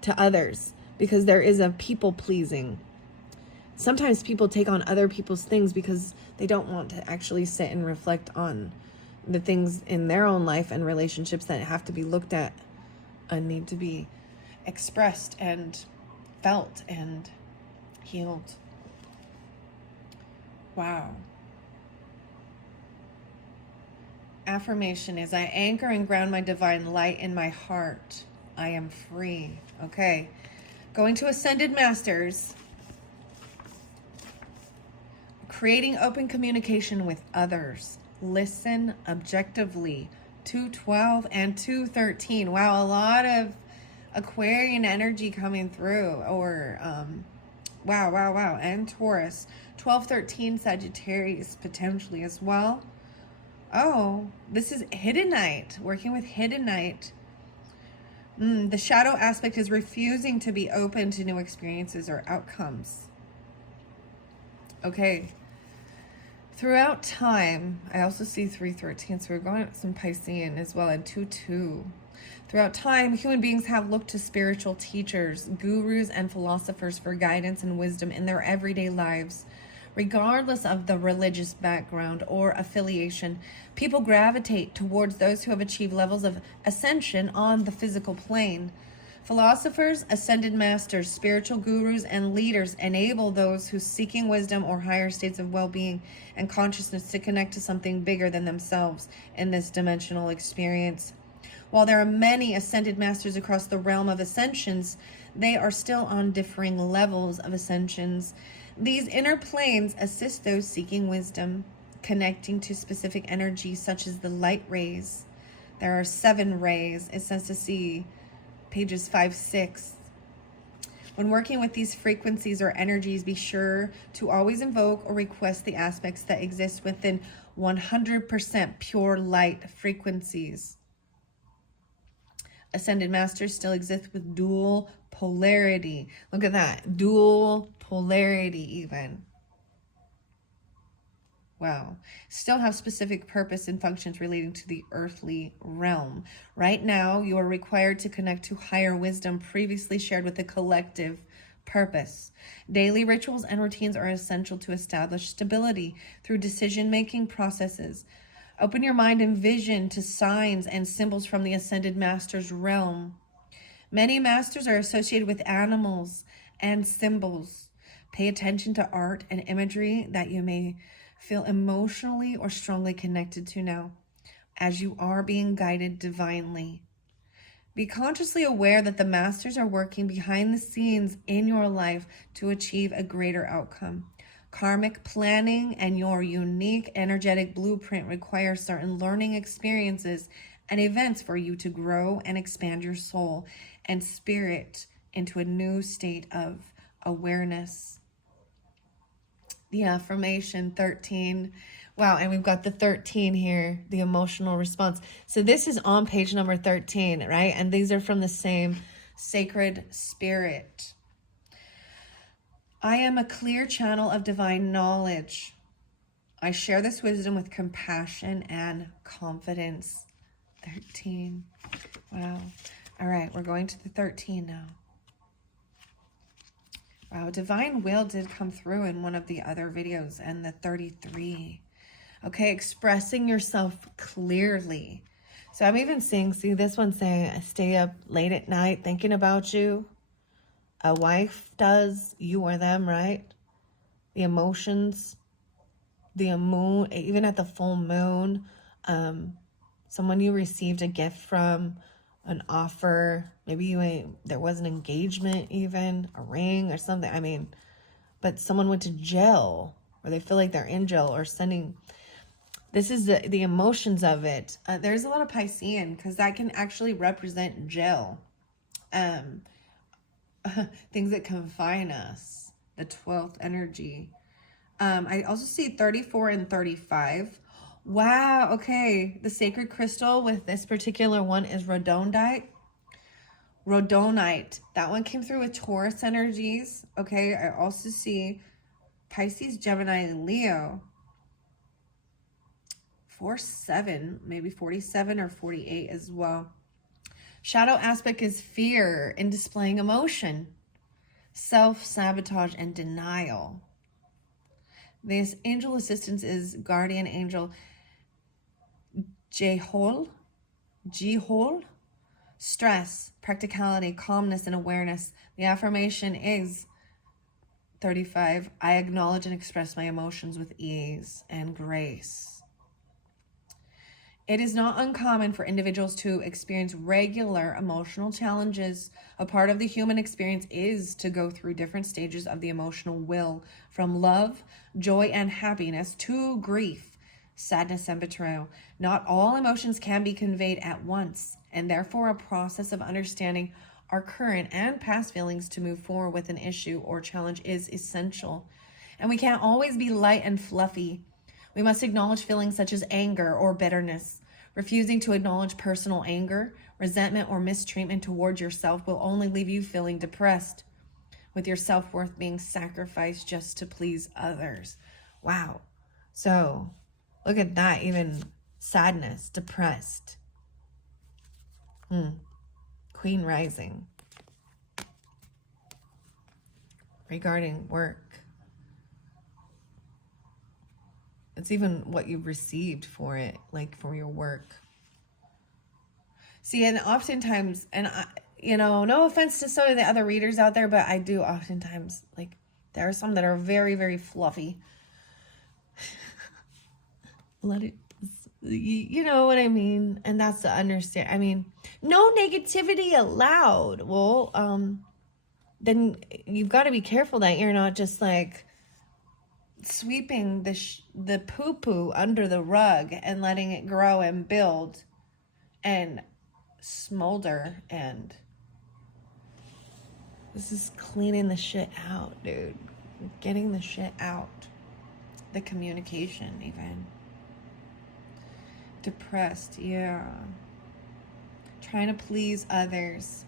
to others, because there is a people pleasing. Sometimes people take on other people's things because they don't want to actually sit and reflect on the things in their own life and relationships that have to be looked at and need to be expressed and felt and healed. Wow. Affirmation is, I anchor and ground my divine light in my heart. I am free. Okay. Going to Ascended Masters. Creating open communication with others. Listen objectively. 212 and 213. Wow, a lot of Aquarian energy coming through. Or, wow. And Taurus. 1213 Sagittarius potentially as well. Oh, this is Hidden Night. Working with Hidden Night. The shadow aspect is refusing to be open to new experiences or outcomes. Okay. Throughout time, I also see 313, so we're going with some Piscean as well, and 2-2. Throughout time, human beings have looked to spiritual teachers, gurus, and philosophers for guidance and wisdom in their everyday lives. Regardless of the religious background or affiliation, people gravitate towards those who have achieved levels of ascension on the physical plane. Philosophers, ascended masters, spiritual gurus, and leaders enable those who seeking wisdom or higher states of well-being and consciousness to connect to something bigger than themselves in this dimensional experience. While there are many ascended masters across the realm of ascensions, they are still on differing levels of ascensions. These inner planes assist those seeking wisdom, connecting to specific energies such as the light rays. There are 7 rays. It says to see pages 5-6. When working with these frequencies or energies, be sure to always invoke or request the aspects that exist within 100% pure light frequencies. Ascended masters still exist with dual polarity. Look at that. Dual polarity even. Wow. Still have specific purpose and functions relating to the earthly realm. Right now, you are required to connect to higher wisdom previously shared with the collective purpose. Daily rituals and routines are essential to establish stability through decision-making processes. Open your mind and vision to signs and symbols from the Ascended Master's realm. Many masters are associated with animals and symbols. Pay attention to art and imagery that you may feel emotionally or strongly connected to now, as you are being guided divinely. Be consciously aware that the masters are working behind the scenes in your life to achieve a greater outcome. Karmic planning and your unique energetic blueprint require certain learning experiences and events for you to grow and expand your soul and spirit into a new state of awareness. The affirmation 13. Wow, and we've got the 13 here, the emotional response. So this is on page number 13, right? And these are from the same sacred spirit. I am a clear channel of divine knowledge. I share this wisdom with compassion and confidence. 13. Wow. All right, we're going to the 13 now. Wow, divine will did come through in one of the other videos, and the 33. Okay, expressing yourself clearly. So I'm even seeing, see this one saying, I stay up late at night thinking about you. A wife does, you or them, right? The emotions, the moon, even at the full moon. Someone you received a gift from, an offer, maybe there was an engagement even, a ring or something. I mean, but someone went to jail, or they feel like they're in jail, or sending. This is the emotions of it. There's a lot of Piscean, because that can actually represent jail. Things that confine us. The 12th energy. I also see 34 and 35. Wow, okay. The sacred crystal with this particular one is rhodonite. Rhodonite. That one came through with Taurus energies. Okay. I also see Pisces, Gemini, and Leo. 47, maybe 47 or 48 as well. Shadow aspect is fear in displaying emotion, self-sabotage, and denial. This angel assistance is guardian angel Jehol. Stress, practicality, calmness, and awareness. The affirmation is 35. I acknowledge and express my emotions with ease and grace. It is not uncommon for individuals to experience regular emotional challenges. A part of the human experience is to go through different stages of the emotional wheel, from love, joy, and happiness to grief, sadness, and betrayal. Not all emotions can be conveyed at once, and therefore a process of understanding our current and past feelings to move forward with an issue or challenge is essential. And we can't always be light and fluffy. We must acknowledge feelings such as anger or bitterness. Refusing to acknowledge personal anger, resentment, or mistreatment towards yourself will only leave you feeling depressed, with your self-worth being sacrificed just to please others. Wow. So, look at that. Even sadness, depressed. Queen rising. Regarding work. It's even what you received for it, like for your work. See, and oftentimes, and I, no offense to some of the other readers out there, but I do oftentimes, like, there are some that are very, very fluffy. Let it, you know what I mean? And that's to understand. I mean, no negativity allowed. Well, then you've got to be careful that you're not just like sweeping the poo-poo under the rug and letting it grow and build and smolder. And this is cleaning the shit out, dude. Getting the shit out. The communication, even. Depressed, yeah. Trying to please others.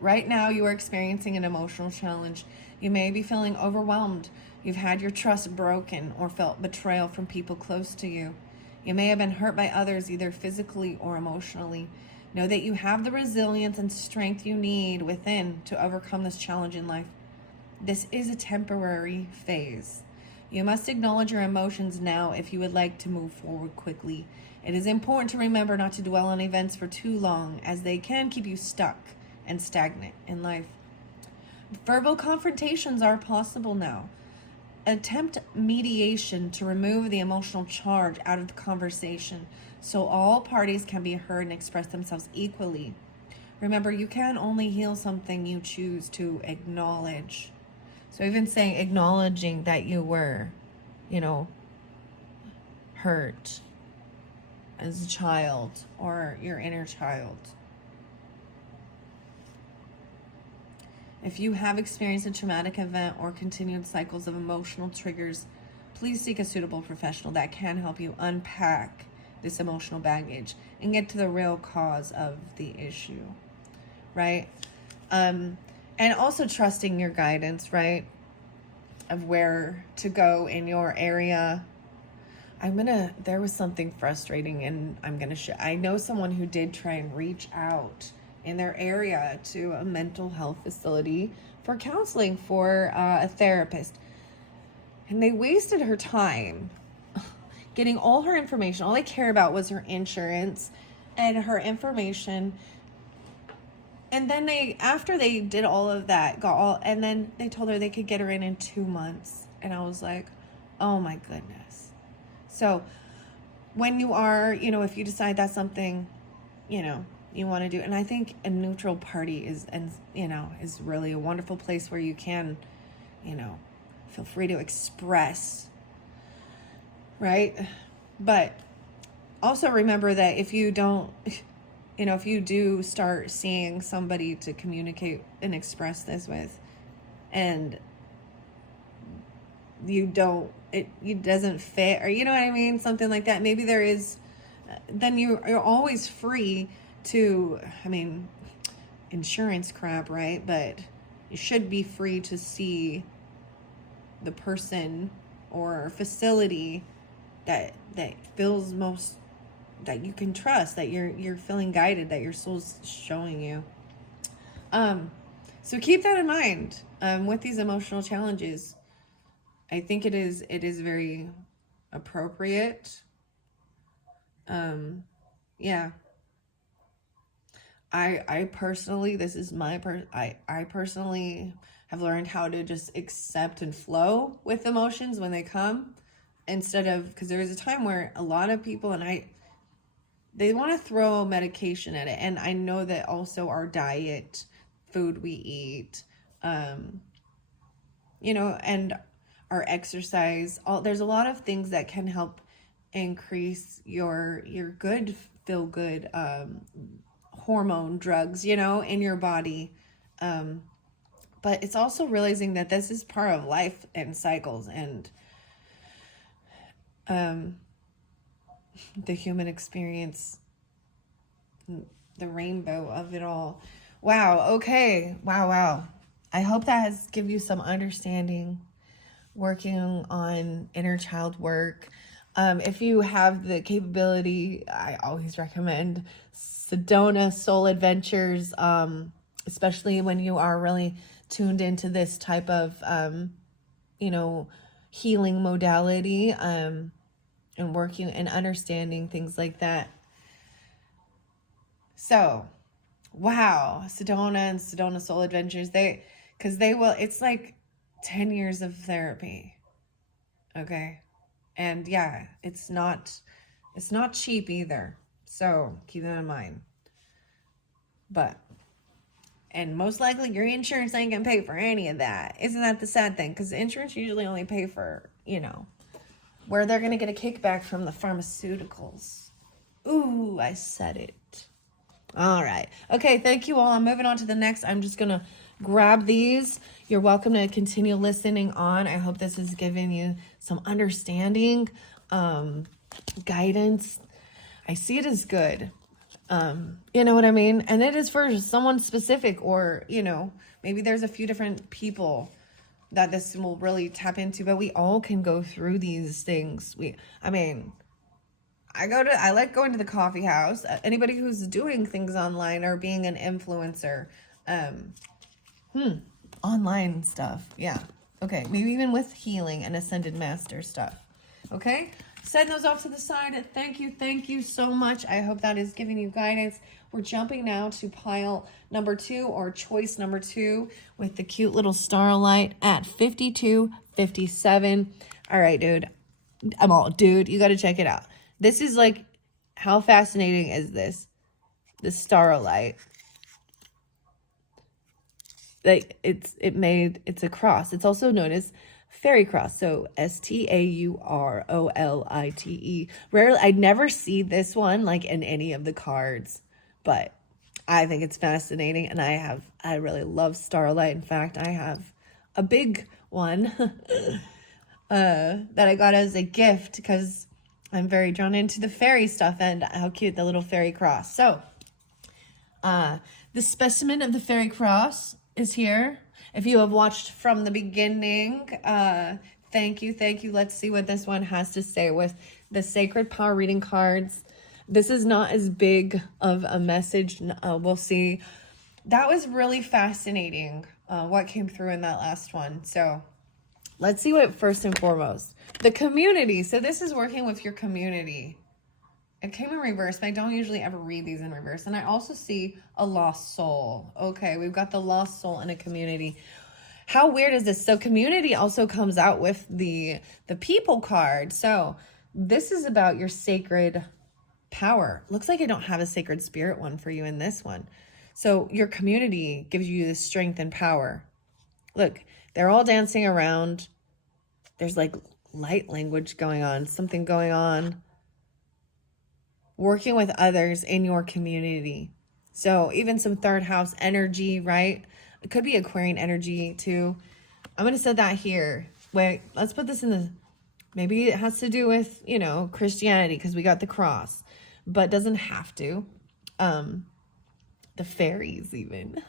Right now, you are experiencing an emotional challenge. You may be feeling overwhelmed. You've had your trust broken or felt betrayal from people close to you. You may have been hurt by others, either physically or emotionally. Know that you have the resilience and strength you need within to overcome this challenge in life. This is a temporary phase. You must acknowledge your emotions now if you would like to move forward quickly. It is important to remember not to dwell on events for too long, as they can keep you stuck and stagnant in life. Verbal confrontations are possible now. Attempt mediation to remove the emotional charge out of the conversation so all parties can be heard and express themselves equally. Remember, you can only heal something you choose to acknowledge. So even saying, acknowledging that you were, hurt as a child or your inner child. If you have experienced a traumatic event or continued cycles of emotional triggers, please seek a suitable professional that can help you unpack this emotional baggage and get to the real cause of the issue, right? And also trusting your guidance, right? Of where to go in your area. There was something frustrating, and I know someone who did try and reach out in their area to a mental health facility for counseling for a therapist. And they wasted her time getting all her information. All they care about was her insurance and her information. And then after they did all of that, and then they told her they could get her in 2 months. And I was like, oh my goodness. So when you are, if you decide that's something, you want to do. And I think a neutral party is really a wonderful place where you can, feel free to express, right? But also remember that if you do start seeing somebody to communicate and express this with, and it doesn't fit, or you know what I mean? Something like that. Maybe there is, then you're always free to, insurance crap, right? But you should be free to see the person or facility that feels most, that you can trust, that you're feeling guided, that your soul's showing you. So keep that in mind with these emotional challenges. I think it is very appropriate. Yeah. I personally, this is my I personally have learned how to just accept and flow with emotions when they come, instead of, because there was a time where a lot of people, and they want to throw medication at it. And I know that also our diet, food we eat, you know, and our exercise, there's a lot of things that can help increase your good, feel good, hormone drugs, you know, in your body. But it's also realizing that this is part of life and cycles, and the human experience, the rainbow of it all. Wow. Okay. Wow. I hope that has given you some understanding, working on inner child work. If you have the capability, I always recommend Sedona Soul Adventures, especially when you are really tuned into this type of, you know, healing modality, and working and understanding things like that. So, wow, Sedona and Sedona Soul Adventures, it's like 10 years of therapy. Okay. And yeah, it's not cheap either. So keep that in mind. And most likely your insurance ain't gonna pay for any of that. Isn't that the sad thing? Because insurance usually only pay for, you know, where they're gonna get a kickback from the pharmaceuticals. Ooh, I said it. All right. Okay, thank you all. I'm moving on to the next. I'm just gonna grab these. You're welcome to continue listening on. I hope this has given you some understanding, guidance. I see it as good. You know what I mean? And it is for someone specific, or, you know, maybe there's a few different people that this will really tap into, but we all can go through these things. I like going to the coffee house. Anybody who's doing things online or being an influencer, online stuff. Yeah. Okay. Maybe even with healing and ascended master stuff. Okay. Send those off to the side. Thank you so much. I hope that is giving you guidance. We're jumping now to pile number 2, or choice number 2, with the cute little Staurolite at 52.57. All right, dude. You got to check it out. This is like, how fascinating is this? The Staurolite. Like, it's a cross. It's also known as fairy cross. So Staurolite. Rarely, I'd never see this one like in any of the cards, but I think it's fascinating, and I really love Staurolite. In fact, I have a big one that I got as a gift because I'm very drawn into the fairy stuff and how cute the little fairy cross. So, the specimen of the fairy cross is here. If you have watched from the beginning, thank you. Let's see what this one has to say with the Sacred Power reading cards. This is not as big of a message. We'll see. That was really fascinating, what came through in that last one. So let's see what, first and foremost, the community. So this is working with your community. It came in reverse, but I don't usually ever read these in reverse. And I also see a lost soul. Okay, we've got the lost soul in a community. How weird is this? So community also comes out with the people card. So this is about your sacred power. Looks like I don't have a sacred spirit one for you in this one. So your community gives you the strength and power. Look, they're all dancing around. There's like light language going on, something going on. Working with others in your community. So even some third house energy, right? It could be Aquarian energy too. I'm going to set that here. Wait, let's put this in the, maybe it has to do with, you know, Christianity, because we got the cross, but doesn't have to. the fairies even.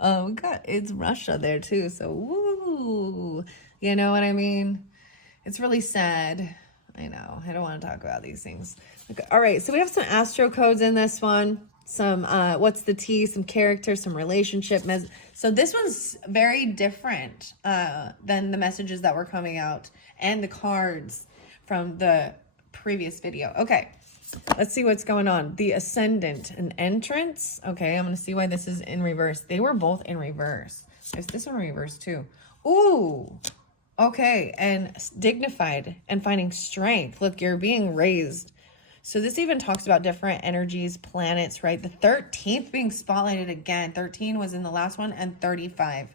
It's Russia there too, so woo. You know what I mean? It's really sad. I know. I don't want to talk about these things. Okay. All right. So we have some astro codes in this one. Some, what's the T? Some character, some relationship. So this one's very different than the messages that were coming out and the cards from the previous video. Okay. Let's see what's going on. The Ascendant, an entrance. Okay. I'm going to see why this is in reverse. They were both in reverse. There's this one in reverse too. Ooh. Okay, and dignified and finding strength. Look, you're being raised. So this even talks about different energies, planets, right? The 13th being spotlighted again. 13 was in the last one, and 35.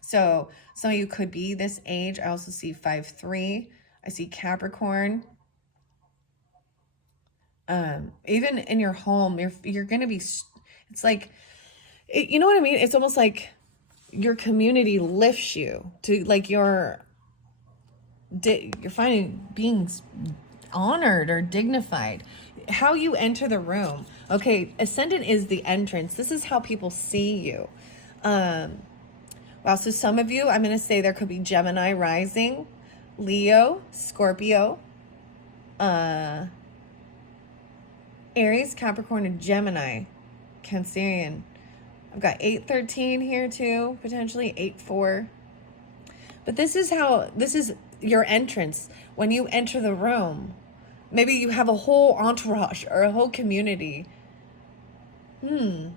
So some of you could be this age. I also see 5-3. I see Capricorn. Even in your home, you're going to be, it's like, you know what I mean? It's almost like your community lifts you to, like, you're finding being honored or dignified. How you enter the room. Okay, Ascendant is the entrance. This is how people see you. Wow, so some of you, I'm going to say there could be Gemini rising, Leo, Scorpio, Aries, Capricorn, and Gemini, Cancerian. I've got 8-13 here too, potentially 8-4. But this is your entrance. When you enter the room, maybe you have a whole entourage or a whole community. I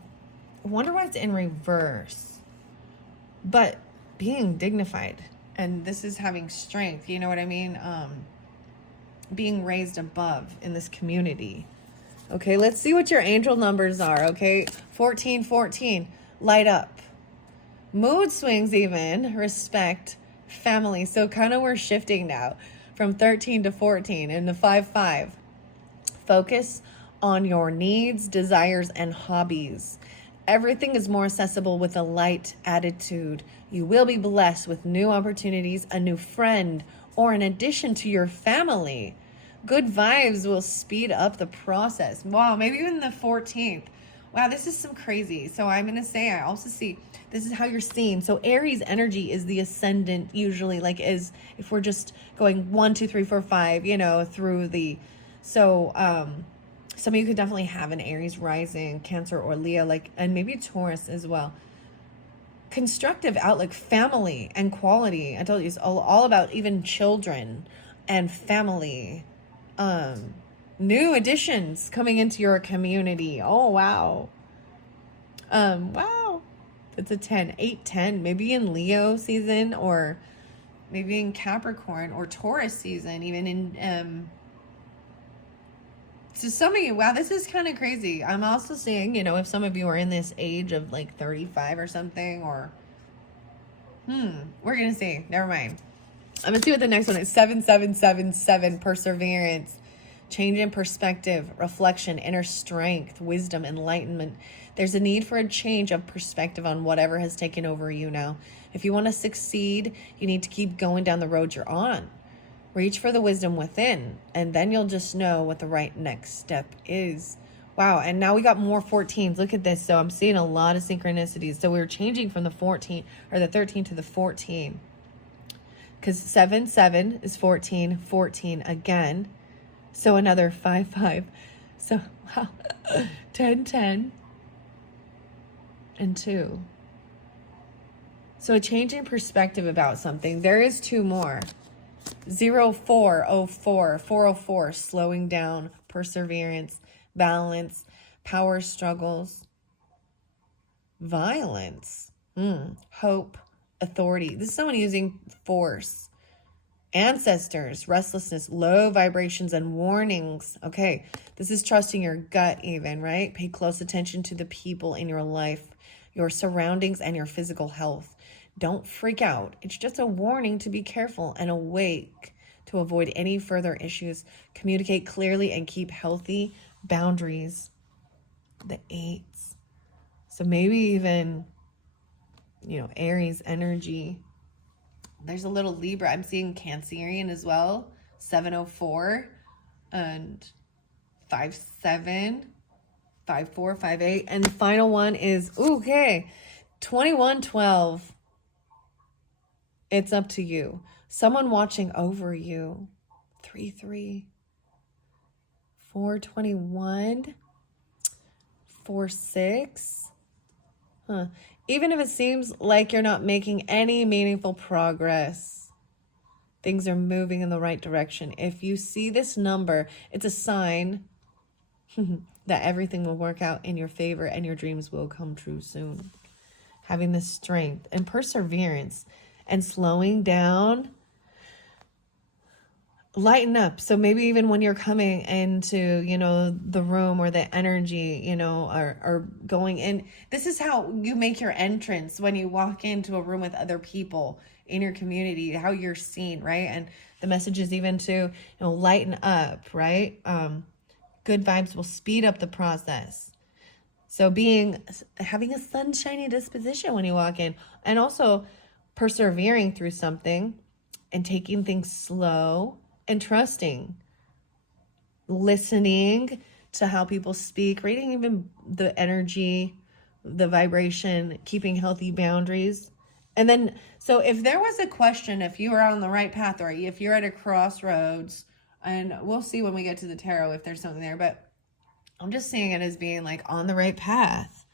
wonder why it's in reverse. But being dignified, and this is having strength, you know what I mean? Being raised above in this community. Okay, let's see what your angel numbers are, okay? 14, light up. Mood swings even, respect, family. So kind of we're shifting now from 13 to 14 and the 5-5. Focus on your needs, desires, and hobbies. Everything is more accessible with a light attitude. You will be blessed with new opportunities, a new friend, or an addition to your family. Good vibes will speed up the process. Wow, maybe even the 14th. Wow, this is some crazy. So I'm going to say, I also see, this is how you're seen. So Aries energy is the ascendant usually, like is if we're just going 1, 2, 3, 4, 5, you know, through the, so some of you could definitely have an Aries rising, Cancer or Leo, like, and maybe Taurus as well. Constructive outlook, family and quality. I told you it's all about even children and family. New additions coming into your community. Oh, wow. Wow. It's a 10, 8-10, maybe in Leo season or maybe in Capricorn or Taurus season, even in, so some of you, wow, this is kind of crazy. I'm also seeing, you know, if some of you are in this age of like 35 or something, or, we're going to see. Never mind. I'm going to see what the next one is. 7777, perseverance, change in perspective, reflection, inner strength, wisdom, enlightenment. There's a need for a change of perspective on whatever has taken over you now. If you want to succeed, you need to keep going down the road you're on. Reach for the wisdom within, and then you'll just know what the right next step is. Wow, and now we got more 14s. Look at this. So I'm seeing a lot of synchronicities. So we're changing from the 14 or the 13 to the 14. Because 7 is 14, 14 again. So another 5. So, wow, 10, and 2. So a change in perspective about something. There is 2 more. 0404, 404, slowing down, perseverance, balance, power struggles, violence, hope, authority. This is someone using force, ancestors, restlessness, low vibrations, and warnings. Okay, this is trusting your gut even, right? Pay close attention to the people in your life, your surroundings, and your physical health. Don't freak out. It's just a warning to be careful and awake to avoid any further issues. Communicate clearly and keep healthy boundaries. The 8s. So maybe even, you know, Aries energy. There's a little Libra. I'm seeing Cancerian as well. 704 and 57. 5-4, 5-8. And the final one is, okay, 21-12. It's up to you. Someone watching over you. 3-3. 4-21. 4-6. Even if it seems like you're not making any meaningful progress, things are moving in the right direction. If you see this number, it's a sign that everything will work out in your favor and your dreams will come true soon. Having the strength and perseverance and slowing down, lighten up. So maybe even when you're coming into, the room or the energy, or going in, this is how you make your entrance when you walk into a room with other people in your community, how you're seen, right? And the message is even to, lighten up, right? Good vibes will speed up the process. So having a sunshiny disposition when you walk in, and also persevering through something and taking things slow and trusting, listening to how people speak, reading even the energy, the vibration, keeping healthy boundaries. And then, so if there was a question, if you are on the right path, or if you're at a crossroads, and we'll see when we get to the tarot if there's something there, but I'm just seeing it as being like on the right path.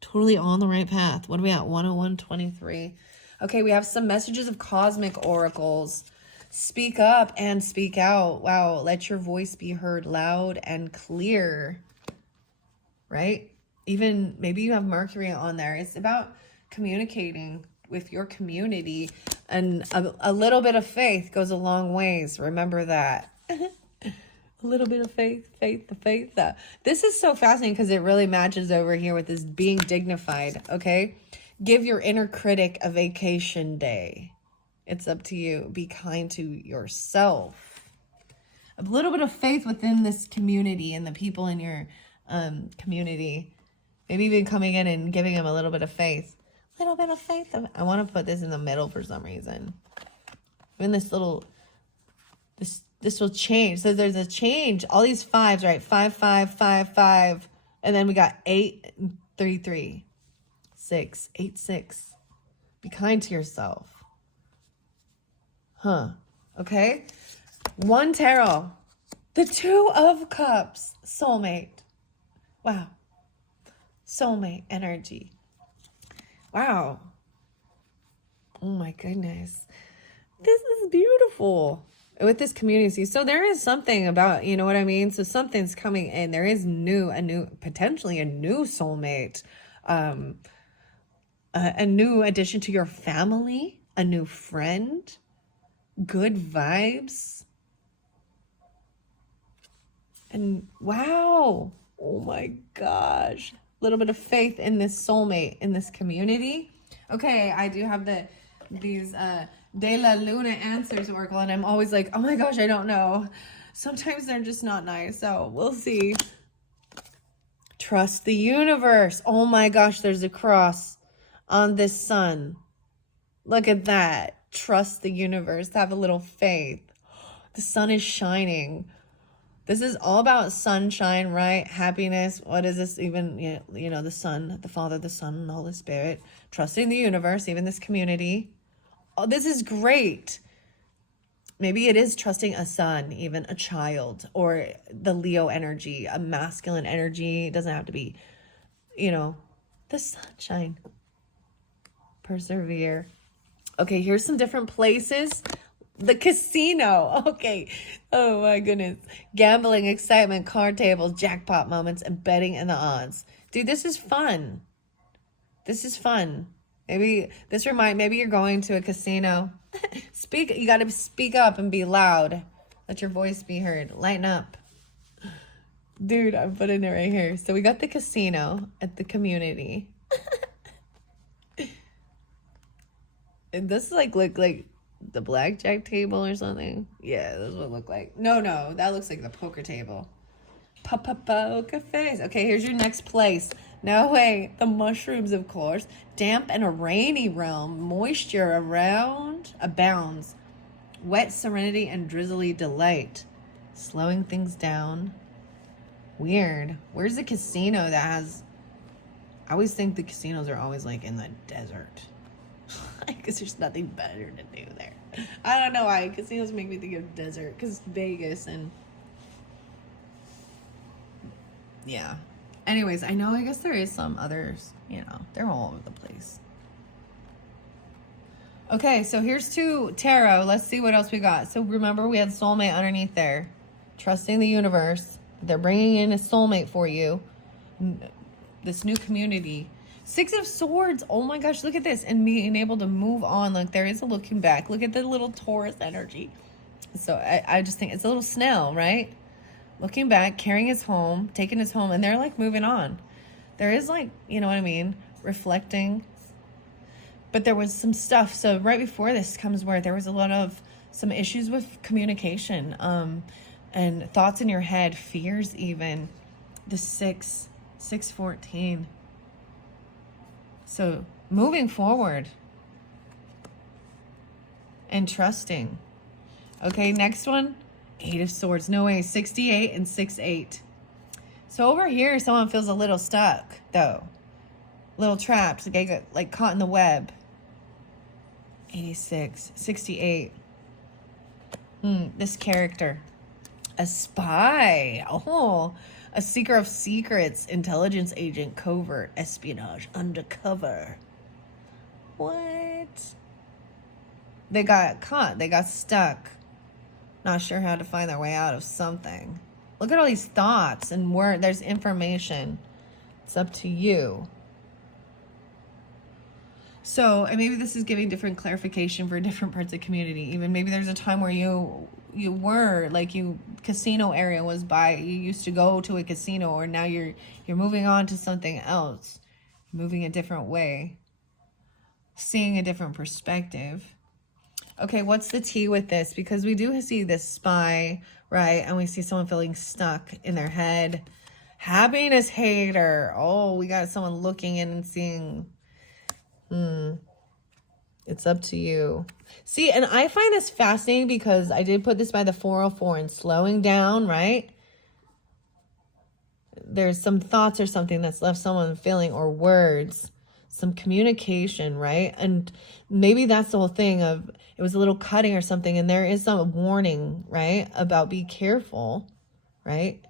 Totally on the right path. What are we at? 101-23. Okay, we have some messages of cosmic oracles. Speak up and speak out. Wow, let your voice be heard loud and clear. Right? Even maybe you have Mercury on there. It's about communicating with your community. And a little bit of faith goes a long ways. Remember that. A little bit of faith. This is so fascinating because it really matches over here with this being dignified, okay? Give your inner critic a vacation day. It's up to you. Be kind to yourself. A little bit of faith within this community and the people in your community. Maybe even coming in and giving them a little bit of faith. A little bit of faith. I want to put this in the middle for some reason. Even this little... This will change. So there's a change. All these fives, right? 5, 5, 5, 5. And then we got 8, 3, 3. 6, 8, 6. Be kind to yourself. Okay. 1 tarot. The 2 of Cups. Soulmate. Wow. Soulmate energy. Wow. Oh my goodness. This is beautiful. With this community. So there is something about, you know what I mean? So something's coming in. There is potentially a new soulmate, a new addition to your family, a new friend, good vibes. And wow, oh my gosh, a little bit of faith in this soulmate, in this community. Okay, I do have these De La Luna answers oracle, and I'm always like, oh my gosh, I don't know. Sometimes they're just not nice, so we'll see. Trust the universe. Oh my gosh, there's a cross on this sun. Look at that. Trust the universe. Have a little faith. The sun is shining. This is all about sunshine, right? Happiness. What is this even? The sun, the Father, the Son, and the Holy Spirit. Trusting the universe, even this community. Oh, this is great. Maybe it is trusting a son, even a child, or the Leo energy, a masculine energy. It doesn't have to be, the sunshine. Persevere. Okay, here's some different places. The casino. Okay. Oh my goodness. Gambling, excitement, card tables, jackpot moments, and betting in the odds. Dude, this is fun. This is fun. Maybe you're going to a casino. You got to speak up and be loud. Let your voice be heard. Lighten up. Dude, I'm putting it right here. So we got the casino at the community. And this look like the blackjack table or something. Yeah, this would look like. No, that looks like the poker table. Poker face. Okay, here's your next place. No way. The mushrooms, of course. Damp and a rainy realm. Moisture around abounds. Wet serenity and drizzly delight. Slowing things down. Weird. Where's the casino that has... I always think the casinos are always like in the desert. Because there's nothing better to do there. I don't know why. Casinos make me think of desert. Because Vegas and... Yeah. Anyways, I know, I guess there is some others. You know, they're all over the place. Okay, so here's 2 tarot. Let's see what else we got. So remember, we had soulmate underneath there. Trusting the universe. They're bringing in a soulmate for you. This new community. 6 of Swords. Oh my gosh, look at this. And being able to move on. Like, there is a looking back. Look at the little Taurus energy. So I just think it's a little snail, right? Looking back, carrying his home, taking his home, and they're like moving on. There is like, you know what I mean? Reflecting. But there was some stuff. So right before this comes where there was a lot of some issues with communication, and thoughts in your head, fears even. The 614. So moving forward and trusting. Okay, next one, 8 of Swords. No way, 68 and 68. So over here, someone feels a little stuck, though. A little trapped. They got like caught in the web. 86, 68. This character. A spy. Oh, a seeker of secrets, intelligence agent, covert, espionage, undercover. What? They got caught. They got stuck. Not sure how to find their way out of something. Look at all these thoughts and where there's information. It's up to you. So, and maybe this is giving different clarification for different parts of the community. Even maybe there's a time where you were like casino area was by, you used to go to a casino, or now you're moving on to something else, moving a different way, seeing a different perspective. Okay, what's the tea with this? Because we do see this spy, right? And we see someone feeling stuck in their head. Happiness hater. Oh, we got someone looking in and seeing. It's up to you. See, and I find this fascinating because I did put this by the 404 and slowing down, right? There's some thoughts or something that's left someone feeling, or words, some communication, right? And maybe that's the whole thing of, it was a little cutting or something, and there is some warning, right? About be careful, right?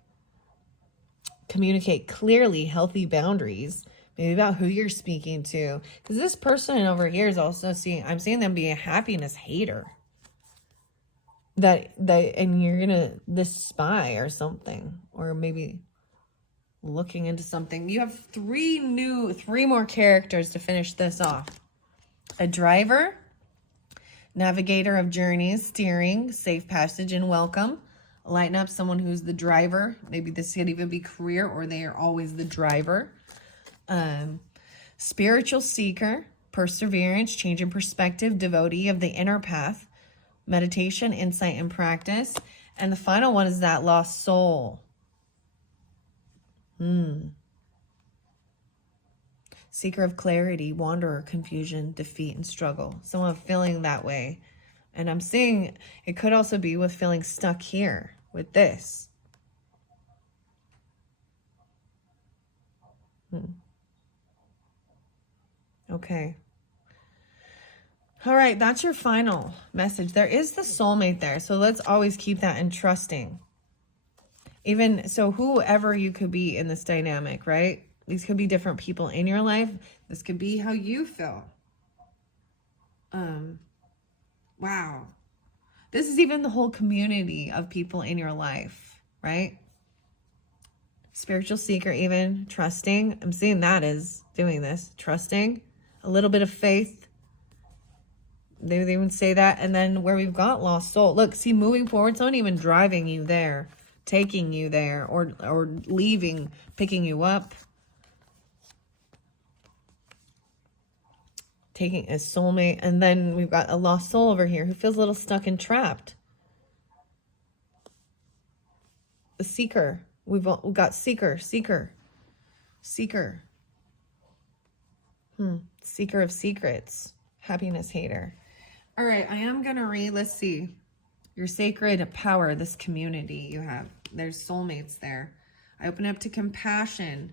Communicate clearly, healthy boundaries. Maybe about who you're speaking to. Because this person over here is also I'm seeing them be a happiness hater. And you're gonna, this spy or something. Or maybe looking into something. You have 3 more characters to finish this off. A driver, navigator of journeys, steering, safe passage and welcome. Lighten up, someone who's the driver. Maybe this could even be career, or they are always the driver. Spiritual seeker, perseverance, change in perspective, devotee of the inner path, meditation, insight, and practice. And the final one is that lost soul. Seeker of clarity, wanderer, confusion, defeat, and struggle. Someone feeling that way. And I'm seeing it could also be with feeling stuck here with this. Okay. All right, that's your final message. There is the soulmate there, so let's always keep that in trusting. Even so, whoever you could be in this dynamic, right? These could be different people in your life. This could be how you feel. Wow. This is even the whole community of people in your life, right? Spiritual seeker, even trusting. I'm seeing that as doing this, trusting. A little bit of faith. They even say that. And then where we've got lost soul. Look, see, moving forward, someone even driving you there, taking you there, or leaving, picking you up. Taking a soulmate. And then we've got a lost soul over here who feels a little stuck and trapped. The seeker. We've got seeker. Seeker of secrets. Happiness hater. All right, I am going to read, let's see. Your sacred power, this community you have. There's soulmates there. I open up to compassion.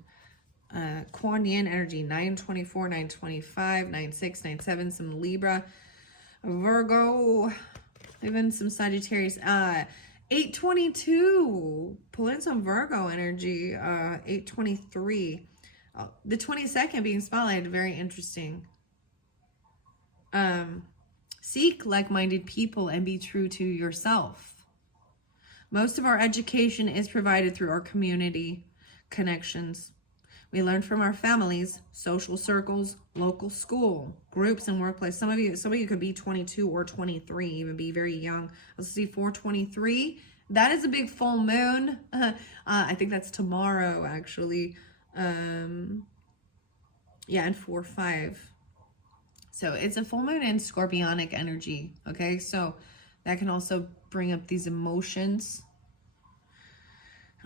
Kuan Yin energy, 924, 925, 96, 97, some Libra, Virgo, even some Sagittarius. 822, pull in some Virgo energy. 823, the 22nd being spotlighted, very interesting. Seek like-minded people and be true to yourself. Most of our education is provided through our community connections. We learn from our families, social circles, local school, groups, and workplace. Some of you could be 22 or 23, even be very young. Let's see, 423. That is a big full moon. I think that's tomorrow, actually. Yeah, and 4-5. So it's a full moon in scorpionic energy. Okay, so that can also bring up these emotions.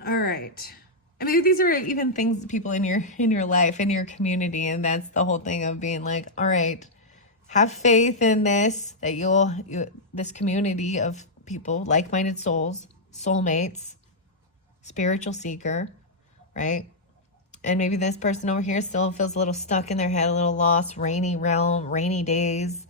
All right. I mean, these are even things, people in your life, in your community, and that's the whole thing of being like, all right, have faith in this, that this community of people, like-minded souls, soulmates, spiritual seeker, right? And maybe this person over here still feels a little stuck in their head, a little lost, rainy realm, rainy days.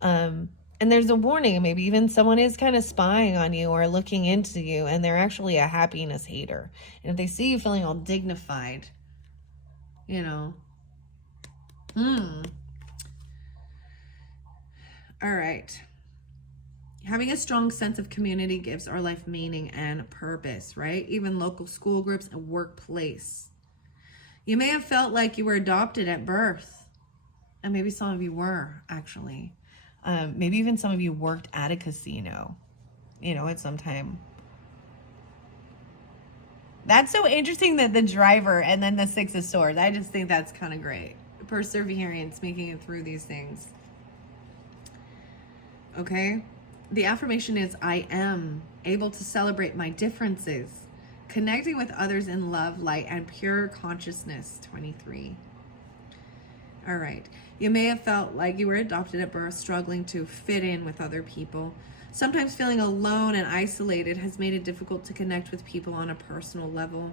And there's a warning, maybe even someone is kind of spying on you or looking into you, and they're actually a happiness hater. And if they see you feeling all dignified, you know. All right. Having a strong sense of community gives our life meaning and purpose, right? Even local school groups and workplace. You may have felt like you were adopted at birth. And maybe some of you were, actually. Maybe even some of you worked at a casino, at some time. That's so interesting, that the driver and then the 6 of Swords. I just think that's kind of great. Perseverance, making it through these things. Okay? The affirmation is, I am able to celebrate my differences, connecting with others in love, light, and pure consciousness. 23. All right. You may have felt like you were adopted at birth, struggling to fit in with other people. Sometimes feeling alone and isolated has made it difficult to connect with people on a personal level.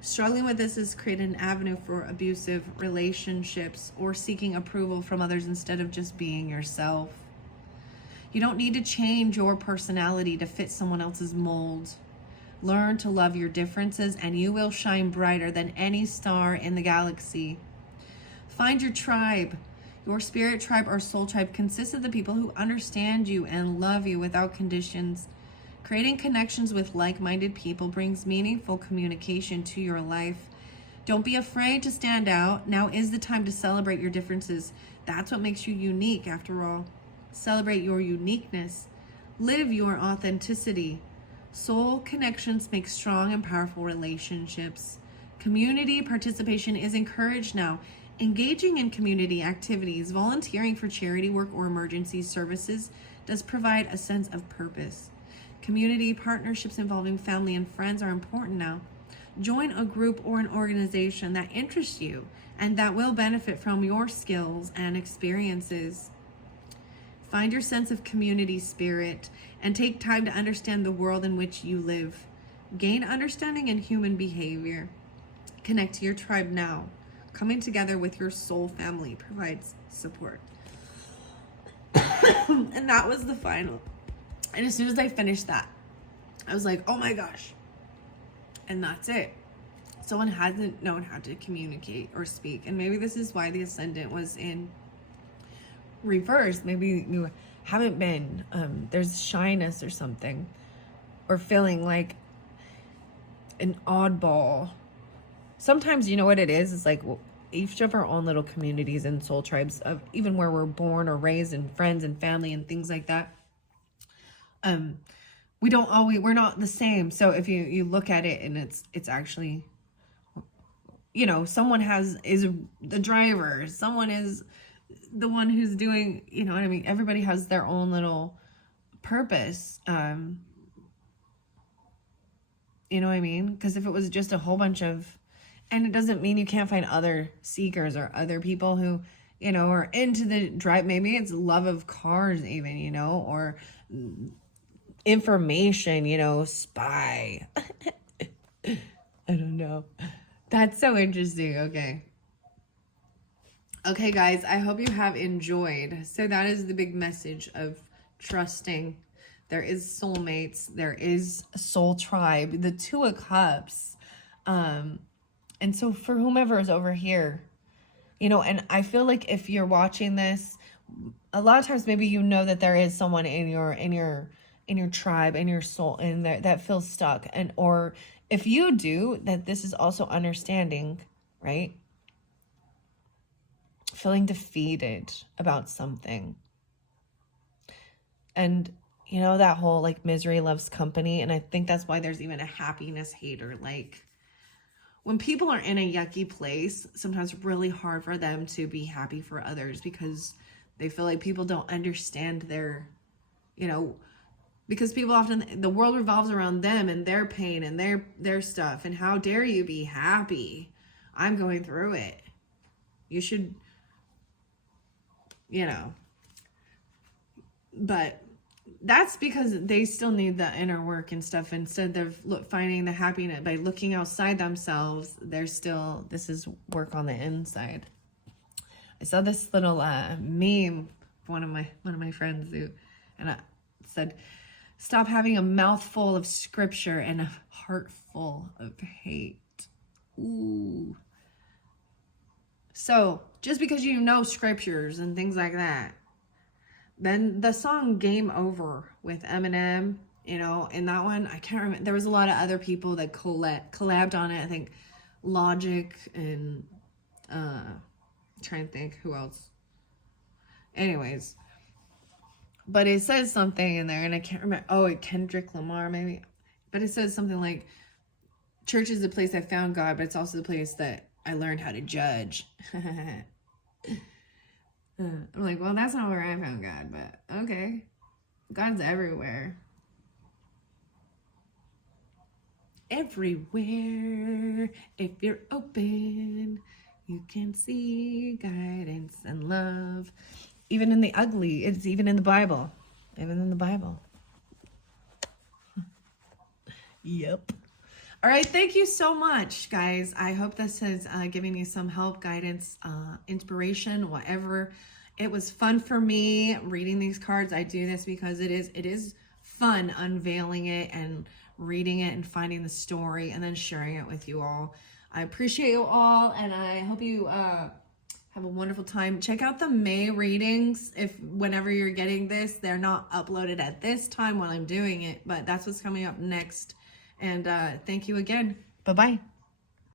Struggling with this has created an avenue for abusive relationships or seeking approval from others instead of just being yourself. You don't need to change your personality to fit someone else's mold. Learn to love your differences and you will shine brighter than any star in the galaxy. Find your tribe. Your spirit tribe or soul tribe consists of the people who understand you and love you without conditions. Creating connections with like-minded people brings meaningful communication to your life. Don't be afraid to stand out. Now is the time to celebrate your differences. That's what makes you unique, after all. Celebrate your uniqueness. Live your authenticity. Soul connections make strong and powerful relationships. Community participation is encouraged now. Engaging in community activities, volunteering for charity work or emergency services does provide a sense of purpose. Community partnerships involving family and friends are important now. Join a group or an organization that interests you and that will benefit from your skills and experiences. Find your sense of community spirit and take time to understand the world in which you live. Gain understanding in human behavior. Connect to your tribe now. Coming together with your soul family provides support. And that was the final. And as soon as I finished that, I was like, oh my gosh. And that's it. Someone hasn't known how to communicate or speak. And maybe this is why the ascendant was in reverse. Maybe you haven't been, there's shyness or something, or feeling like an oddball. Sometimes, you know what it is? It's like, well, each of our own little communities and soul tribes of even where we're born or raised, and friends and family and things like that. We're not the same. So if you look at it and it's actually, someone is the driver, someone is the one who's doing, you know what I mean? Everybody has their own little purpose. You know what I mean? Because if it was just a whole bunch of, and it doesn't mean you can't find other seekers or other people who, are into the drive. Maybe it's love of cars even, or information, spy. know. That's so interesting. Okay. Okay, guys, I hope you have enjoyed. So that is the big message of trusting. There is soulmates. There is a soul tribe. The Two of Cups. And so for whomever is over here, you know, and I feel like if you're watching this, a lot of times maybe you know that there is someone in your tribe, in your soul, in there that feels stuck. And or if you do, that this is also understanding, right? Feeling defeated about something. And you know, that whole like misery loves company. And I think that's why there's even a happiness hater. Like when people are in a yucky place, sometimes it's really hard for them to be happy for others because they feel like people don't understand their, you know, because people often, the world revolves around them and their pain and their stuff. And how dare you be happy? I'm going through it. You should, you know, but that's because they still need the inner work and stuff. Instead of finding the happiness by looking outside themselves, they're still, this is work on the inside. I saw this little meme from one of my friends who, and it said, "Stop having a mouthful of scripture and a heart full of hate." Ooh. So just because you know scriptures and things like that, then the song Game Over with Eminem, you know, in that one, I can't remember. There was a lot of other people that collabed on it. I think Logic and trying to think who else. Anyways, but it says something in there and I can't remember. Oh, Kendrick Lamar maybe. But it says something like, church is the place I found God, but it's also the place that I learned how to judge. I'm like, well, that's not where I found God, but okay. God's everywhere. Everywhere. If you're open, you can see guidance and love. Even in the ugly. It's even in the Bible. Even in the Bible. Yep. All right, thank you so much, guys. I hope this has given you some help, guidance, inspiration, whatever. It was fun for me reading these cards. I do this because it is fun unveiling it and reading it and finding the story and then sharing it with you all. I appreciate you all, and I hope you have a wonderful time. Check out the May readings if whenever you're getting this. They're not uploaded at this time while I'm doing it, but that's what's coming up next. And thank you again. Bye-bye.